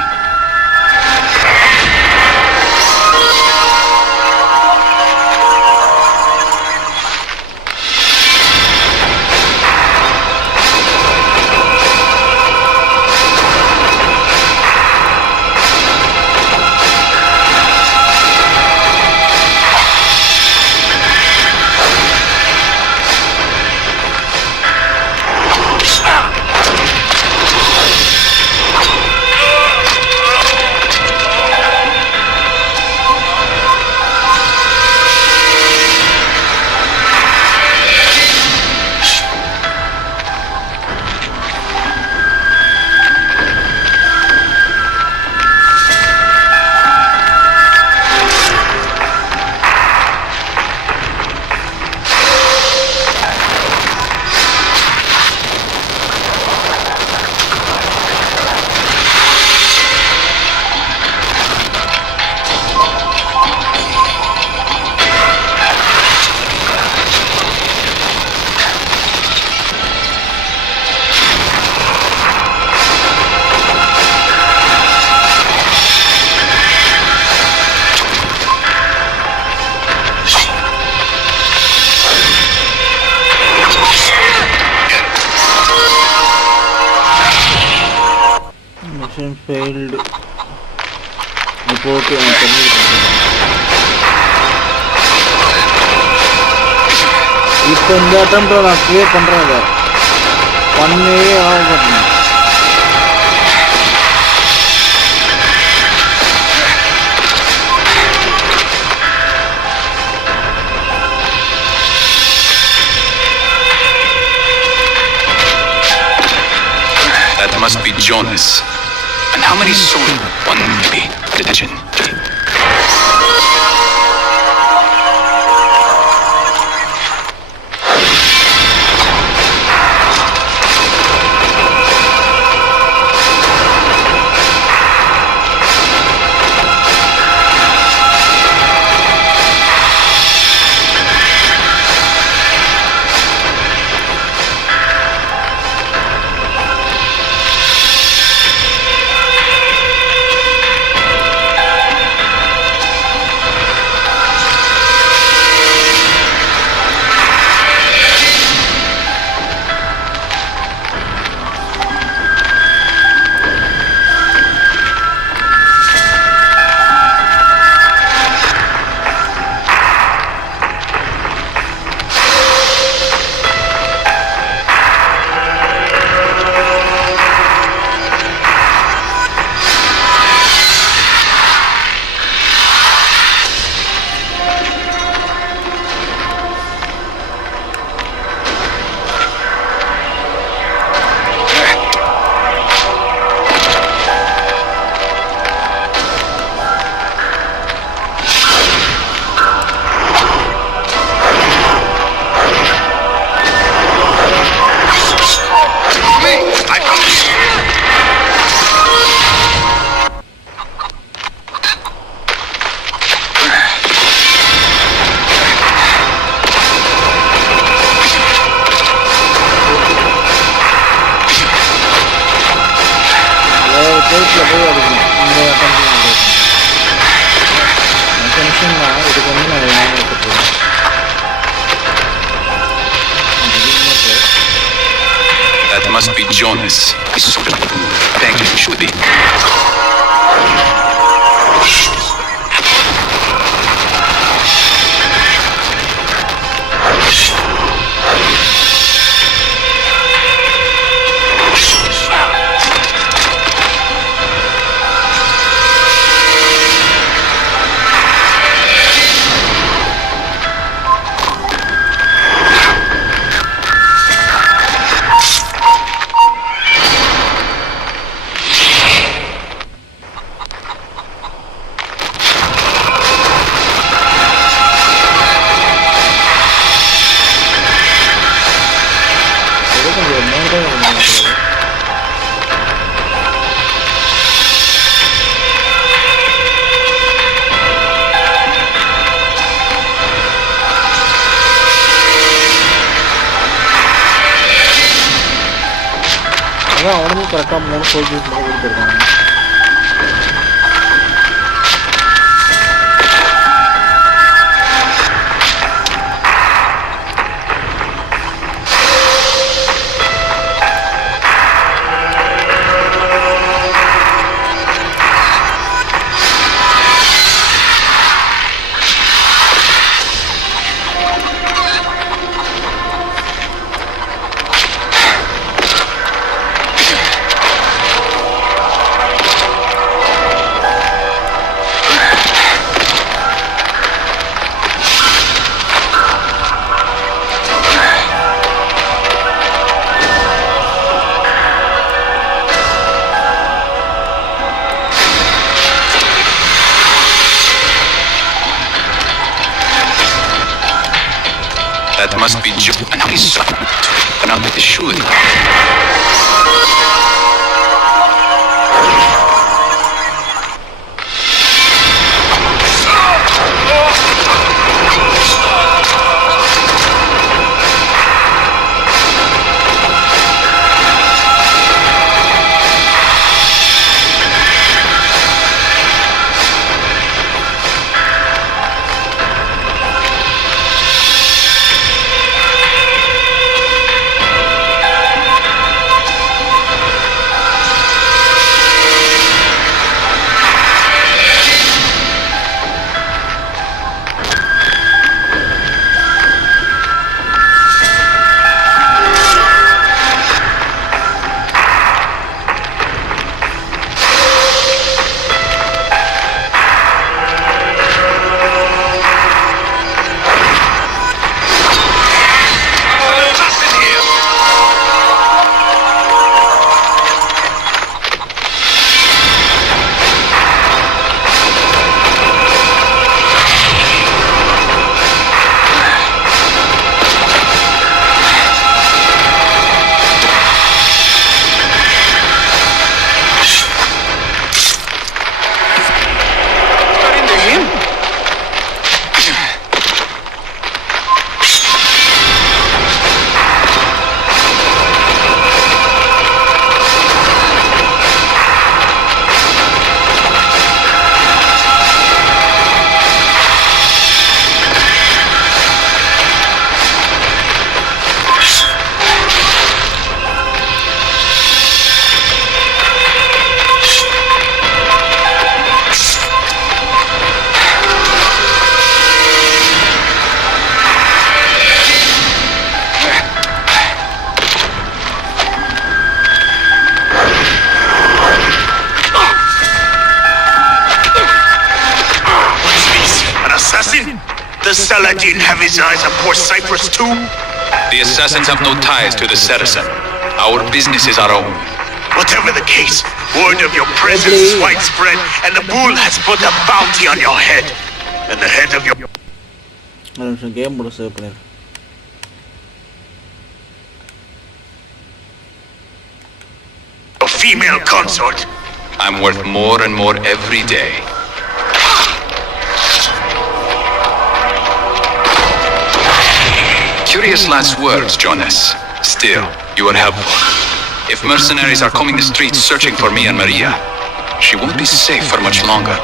Mission failed. Report and இப்போ இந்த அட்டம்ப்ட நான் கிளியர் பண்றேன் இதை பண்ணே ஆகணும் That must be Jonas. And how many soldiers? 1, maybe. Attention. must be Jonas. Thank you, should be. அதான் அவனும் கரெக்டாக 3 சோல்ஜர்ஸ் மட்டும் கொடுத்துருக்காங்க. That must be Jonas. Not the should. Does Saladin have his eyes on poor Cyprus too? The assassins have no ties to the Saracen. Our business is our own. Whatever the case, word of your presence is widespread, and the bull has put a bounty on your head. And the head of your... game mode save பண்ணிரு. A female consort. I'm worth more and more every day. Curious last words, Jonas. Still, you are helpful. If mercenaries are combing the streets searching for me and Maria, she won't be safe for much longer.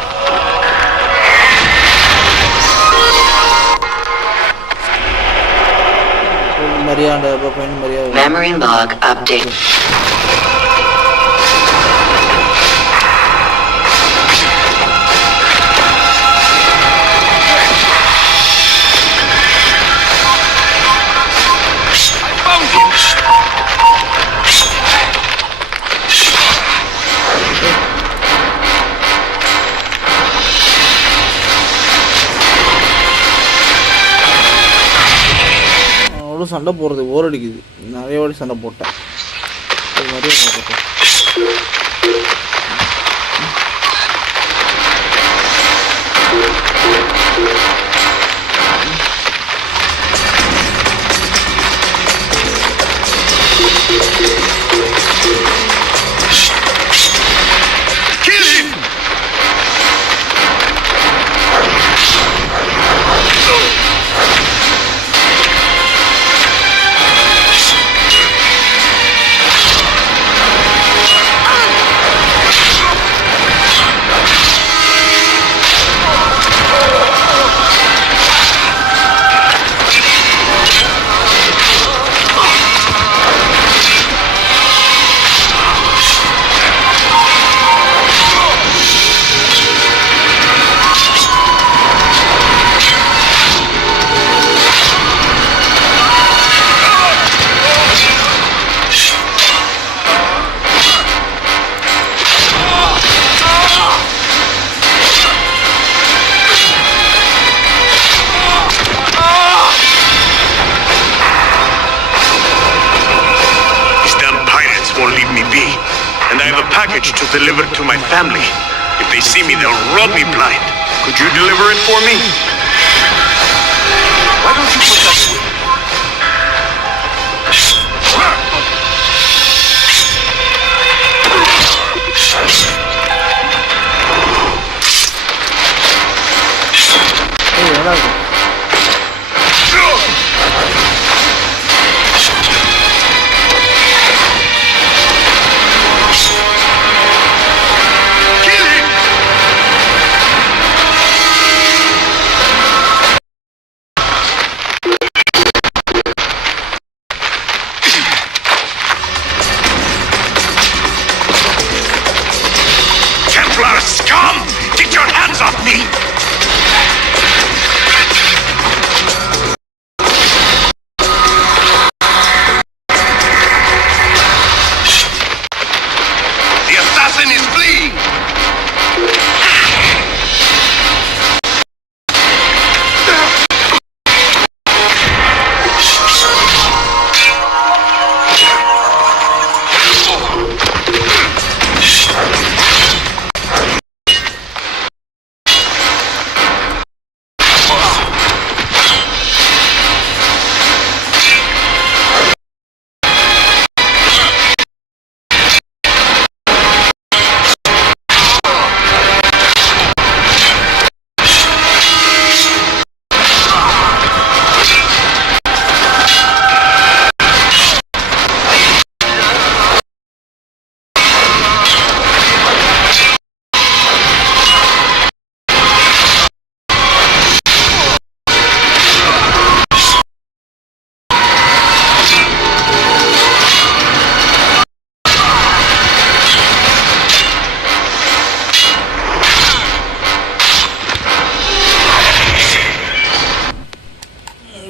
Maria அதான்டா இப்போ பையன் மாதிரியா Memory log update. அவ்வளோ சண்டை போடுறது ஓர் அடிக்குது நிறைய வாட்டி சண்டை போட்டேன் அது மாதிரியே பார்த்துட்டேன் To deliver to my family. If they see me, they'll run me blind. Could you deliver it for me? Why don't you put that away?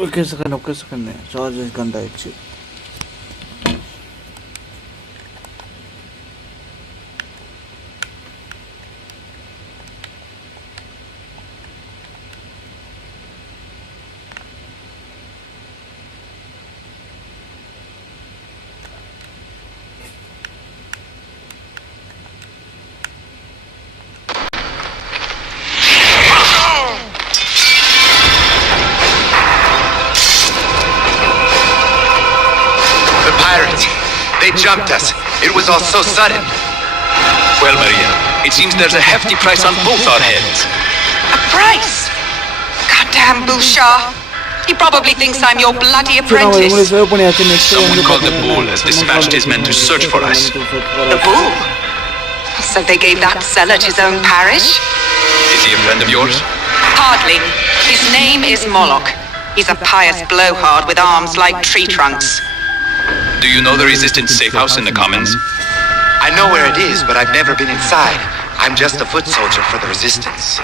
Okay, second. Charge is gone ஆயிடுச்சு. They jumped us. It was all so sudden. Well, Maria, it seems there's a hefty price on both our heads. A price? Goddamn Bouchard. He probably thinks I'm your bloody apprentice. Someone called the Bull has dispatched his men to search for us. The Bull? So they gave that zealot his own parish? Is he a friend of yours? Hardly. His name is Moloch. He's a pious blowhard with arms like tree trunks. Do you know the Resistance safe house in the Commons? I know where it is, but I've never been inside. I'm just a foot soldier for the Resistance.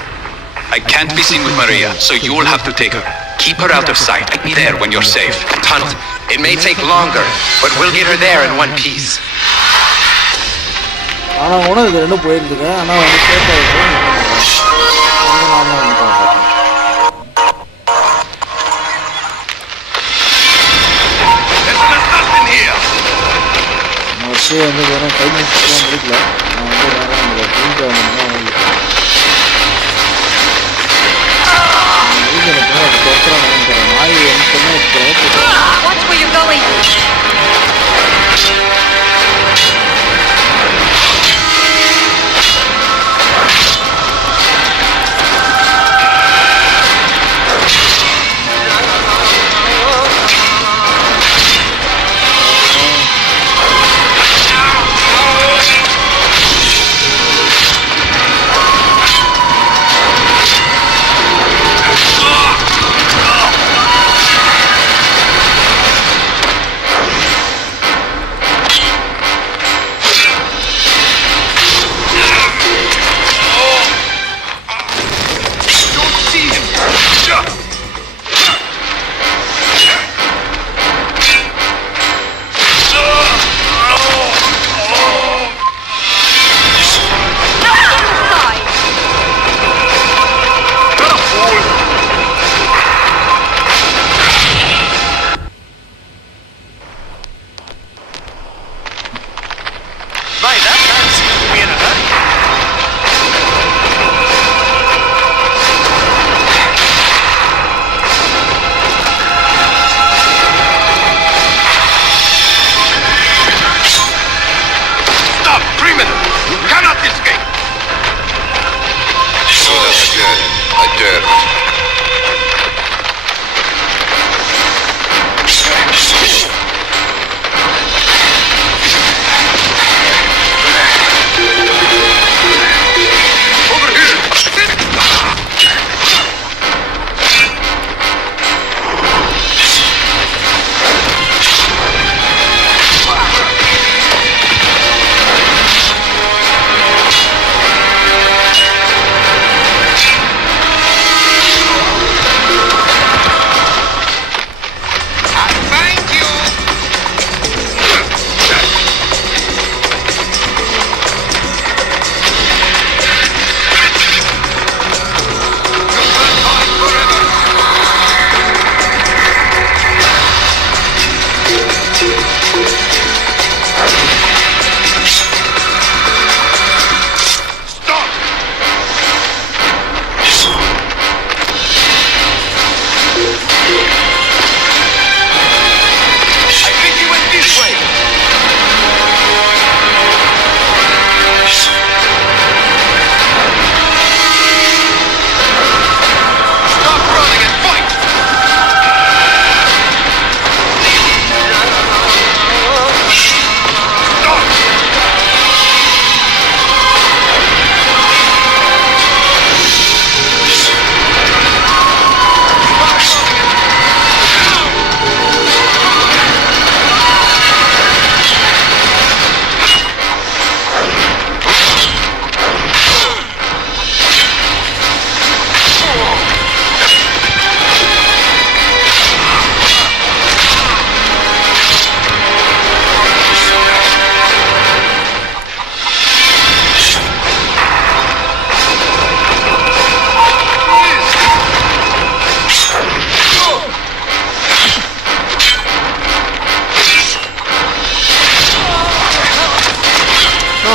I can't be seen with Maria, so you'll have to take her. Keep her out of sight. I'll be there when you're safe. Tunnel. It may take longer, but we'll get her there in one piece. ஆனால் கூட இது ரெண்டும் போயிருந்துங்க. ஆனால் வந்து சேஃபாக இருக்கும். நான் வந்து வேறு கை மிஸ்லாம் முடிக்கல. நான் வந்து வேறு அந்த புரிஞ்ச Watch where you're going.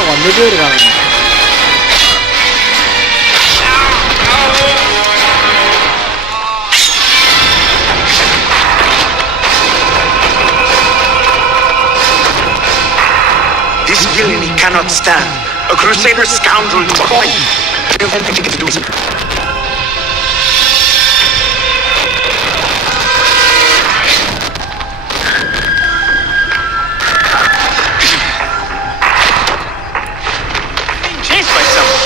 வந்துட்டே இருக்காங்க. This villainy cannot stand. A crusader scoundrel to a point. I don't have anything to do with it. Chased by someone.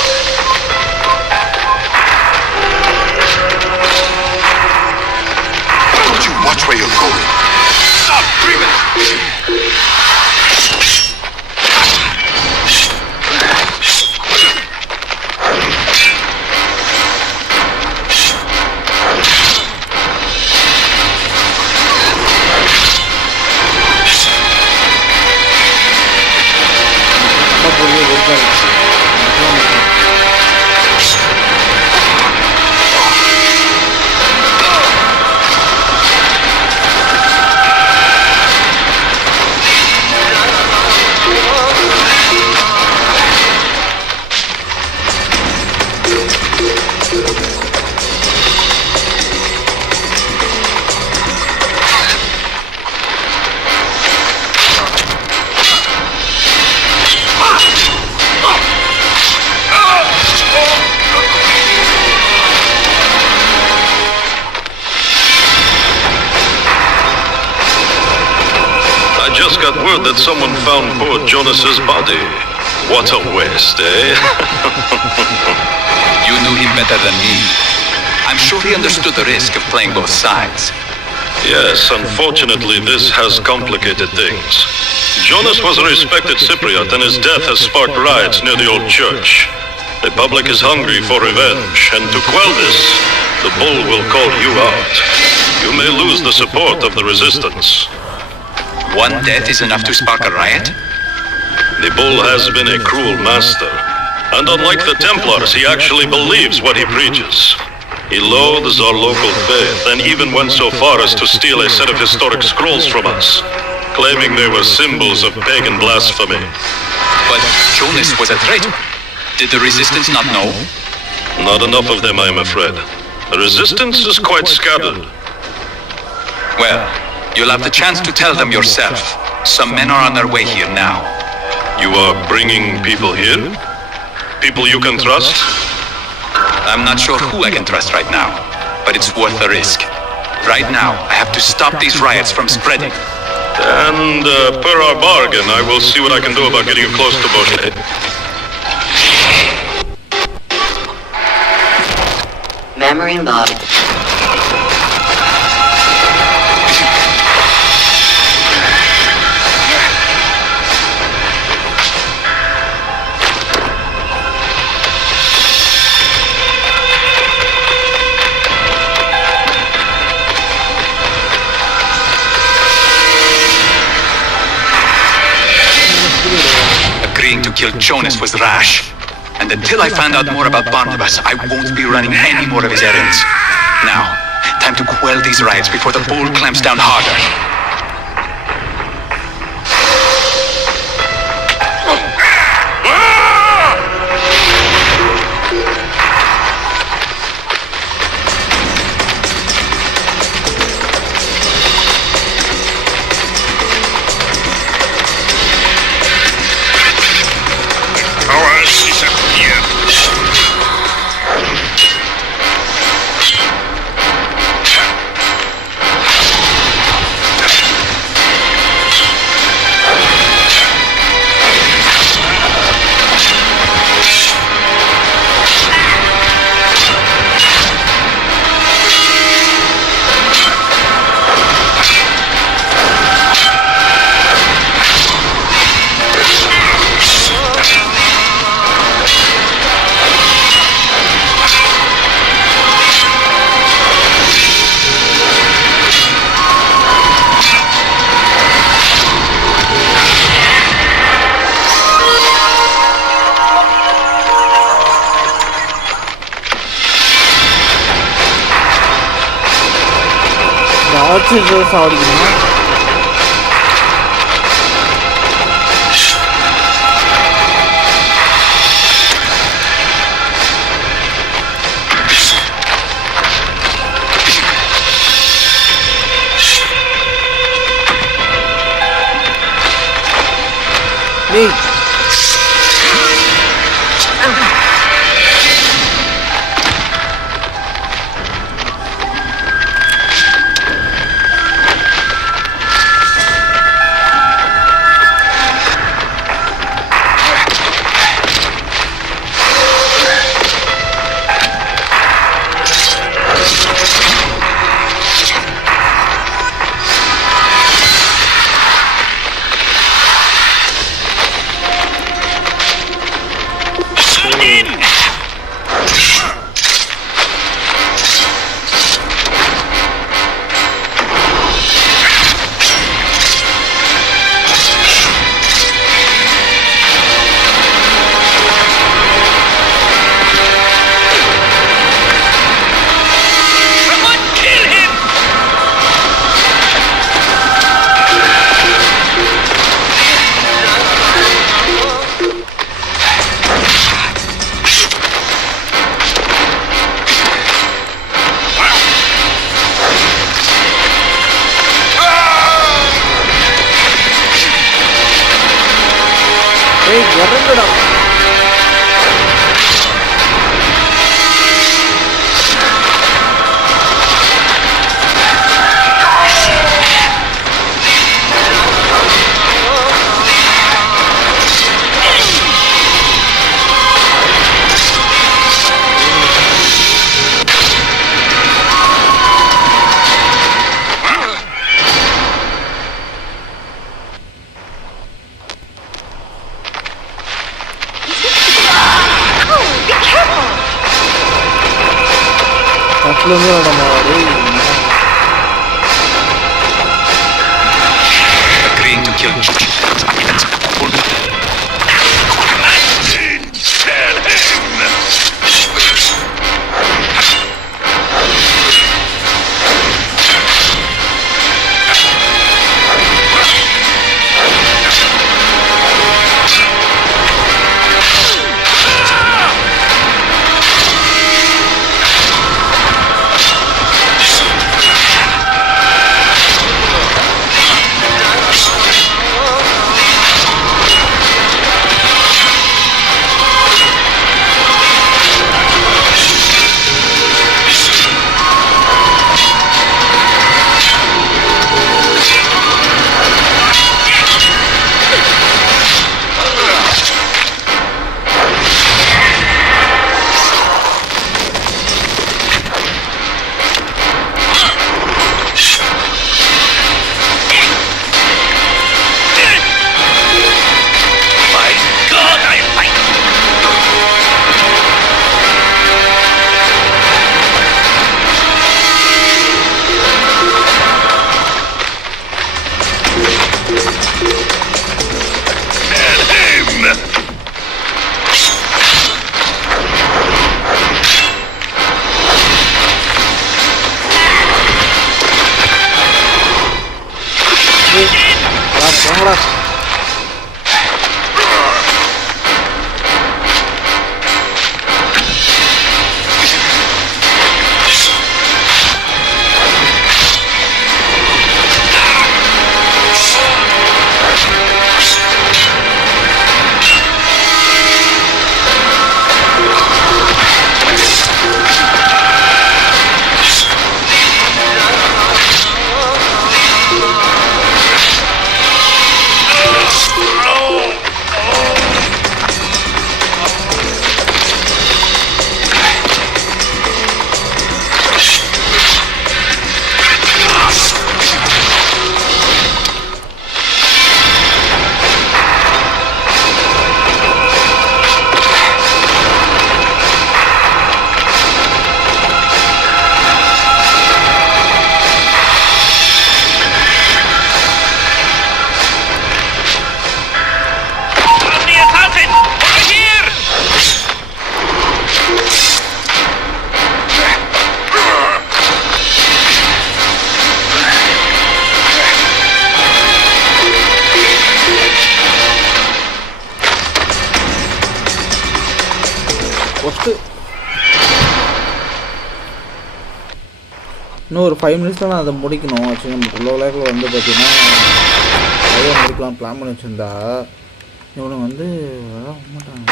got word that someone found poor Jonas's body. What a waste, eh? You knew him better than me. I'm sure he understood the risk of playing both sides. Yes, unfortunately, this has complicated things. Jonas was a respected Cypriot, and his death has sparked riots near the old church. The public is hungry for revenge, and to quell this, the bull will call you out. You may lose the support of the resistance. One death is enough to spark a riot? The bull has been a cruel master, and unlike the Templars, he actually believes what he preaches. He loathes our local faith, and even went so far as to steal a set of historic scrolls from us, claiming they were symbols of pagan blasphemy. But Jonas was a traitor. Did the resistance not know? Not enough of them, I'm afraid. The resistance is quite scattered. Well, you'll have the chance to tell them yourself. Some men are on their way here now. You are bringing people here? People you can trust? I'm not sure who I can trust right now, but it's worth the risk. Right now, I have to stop these riots from spreading. And per our bargain, I will see what I can do about getting you close to Boshe. Memory log. Agreeing to kill Jonas was rash. And until I find out more about Barnabas, I won't be running any more of his errands. Now, time to quell these riots before the bull clamps down harder. Oxygen சாவடிக்கணும். டேய் இறங்குடா. ஃபஸ்ட்லேருந்து நம்ம Agreeing to kill போங்கடா. இன்னும் ஒரு 5 மினிட்ஸில் நான் அதை முடிக்கணும். ஆக்சுவலி நம்ம லோ லேக்கில் வந்து பார்த்தீங்கன்னா நிறைய முடிக்கலாம் பிளான் பண்ணி வச்சுருந்தா இவனுக்கு வந்து மாட்டாங்க.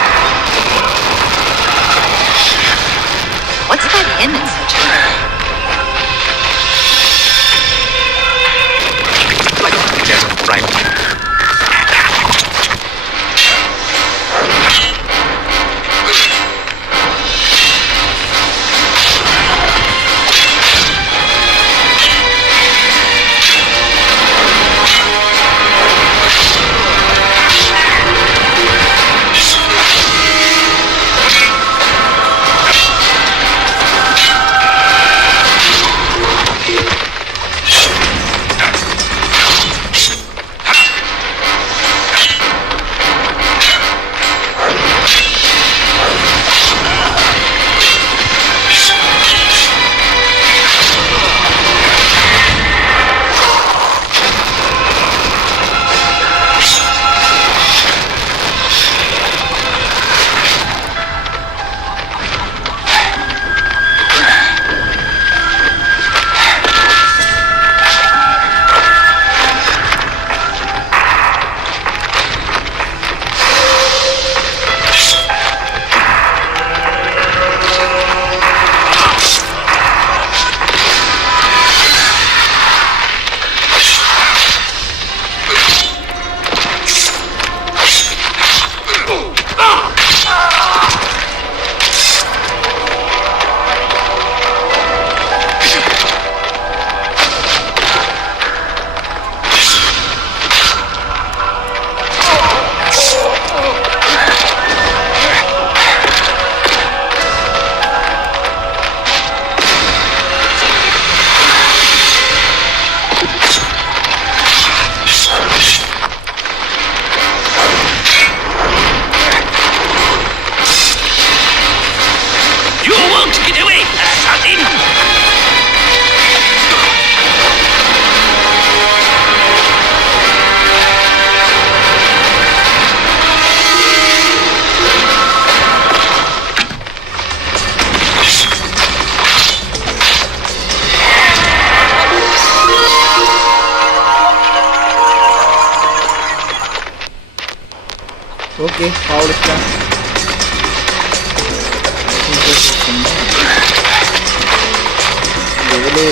ஓகே அவ்வளோதான். எவ்வளோ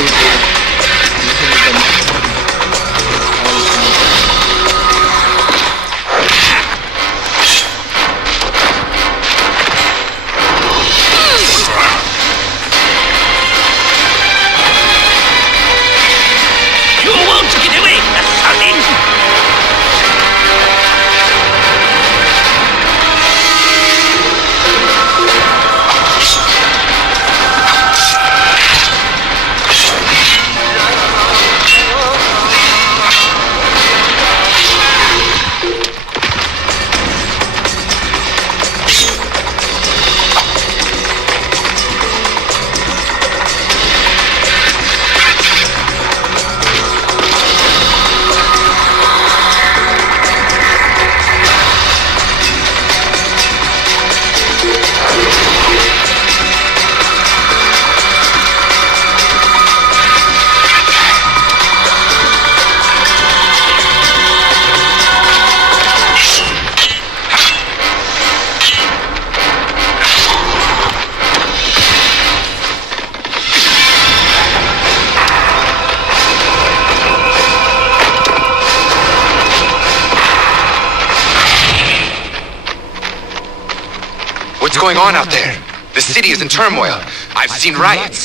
What's going on out there? The city is in turmoil. I've seen riots.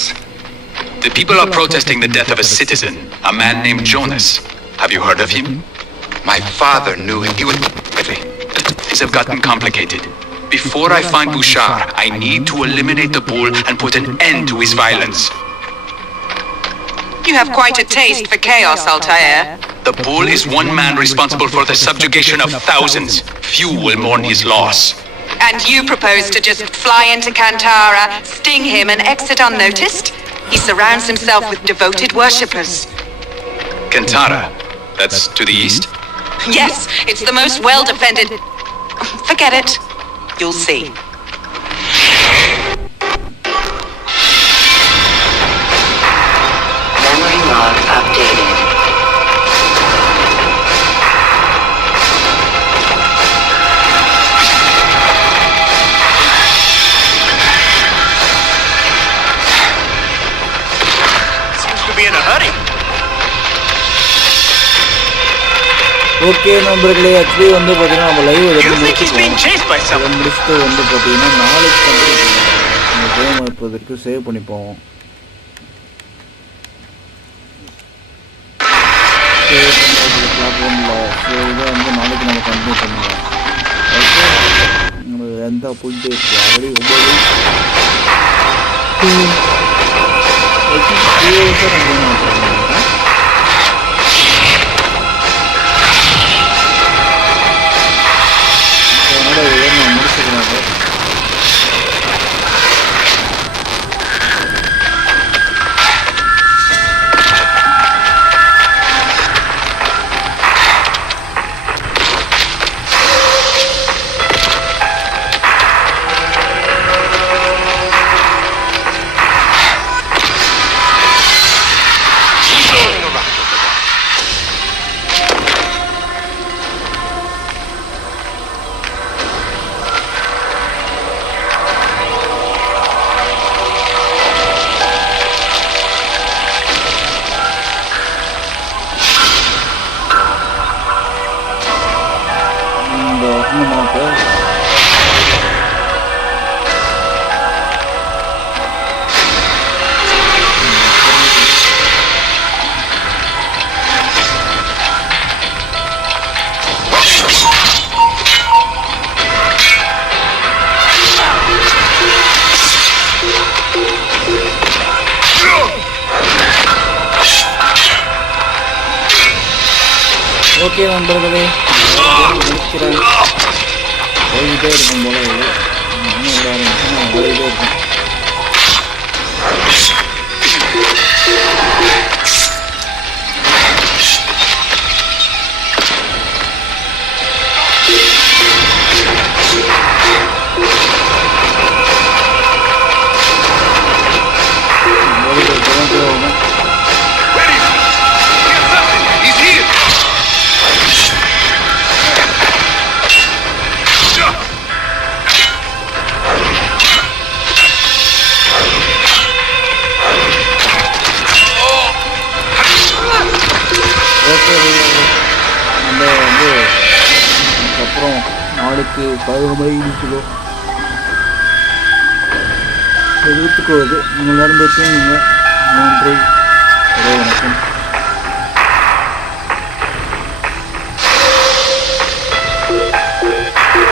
The people are protesting the death of a citizen, a man named Jonas. Have you heard of him? My father knew him. He was... Things have gotten complicated. Before I find Bouchard, I need to eliminate the bull and put an end to his violence. You have quite a taste for chaos, Altair. The bull is one man responsible for the subjugation of thousands. Few will mourn his loss. And you propose to just fly into Kantara, sting him, and exit unnoticed? He surrounds himself with devoted worshippers. Kantara? That's to the east? Yes, it's the most well-defended... Forget it. You'll see. Memory log updated. In a hurry. Okay நண்பர்களே, actually வந்து பார்த்தீங்கன்னா நம்ம live முடிச்சுட்டு வந்து பார்த்தீங்கன்னா நாளைக்கு complete இந்த game இப்போதைக்கு சேவ் பண்ணிப்போம். பிளாட்ஃபார்மில் ஸோ இதை வந்து நாளைக்கு நம்ம கண்டினியூ பண்ணுவோம். ஓகே, நம்ம எந்த போயிட்டு இருக்கு ஆல்ரெடி 9 முடிச்சுக்கிறாங்க. ஓகே நண்பர்களே, முடிக்கிறேன். போயிட்டே இருக்கும் போல இன்னும் ஒரு 6 நிமிஷம் போயிட்டே இருக்கும். நம்ம வந்து அப்புறம் நாளுக்கு 11 மணிக்கு கிலோ எடுத்துக்கொள்வது நீங்கள் எல்லாரும் போய் தூங்குங்க. நன்றி. வணக்கம்.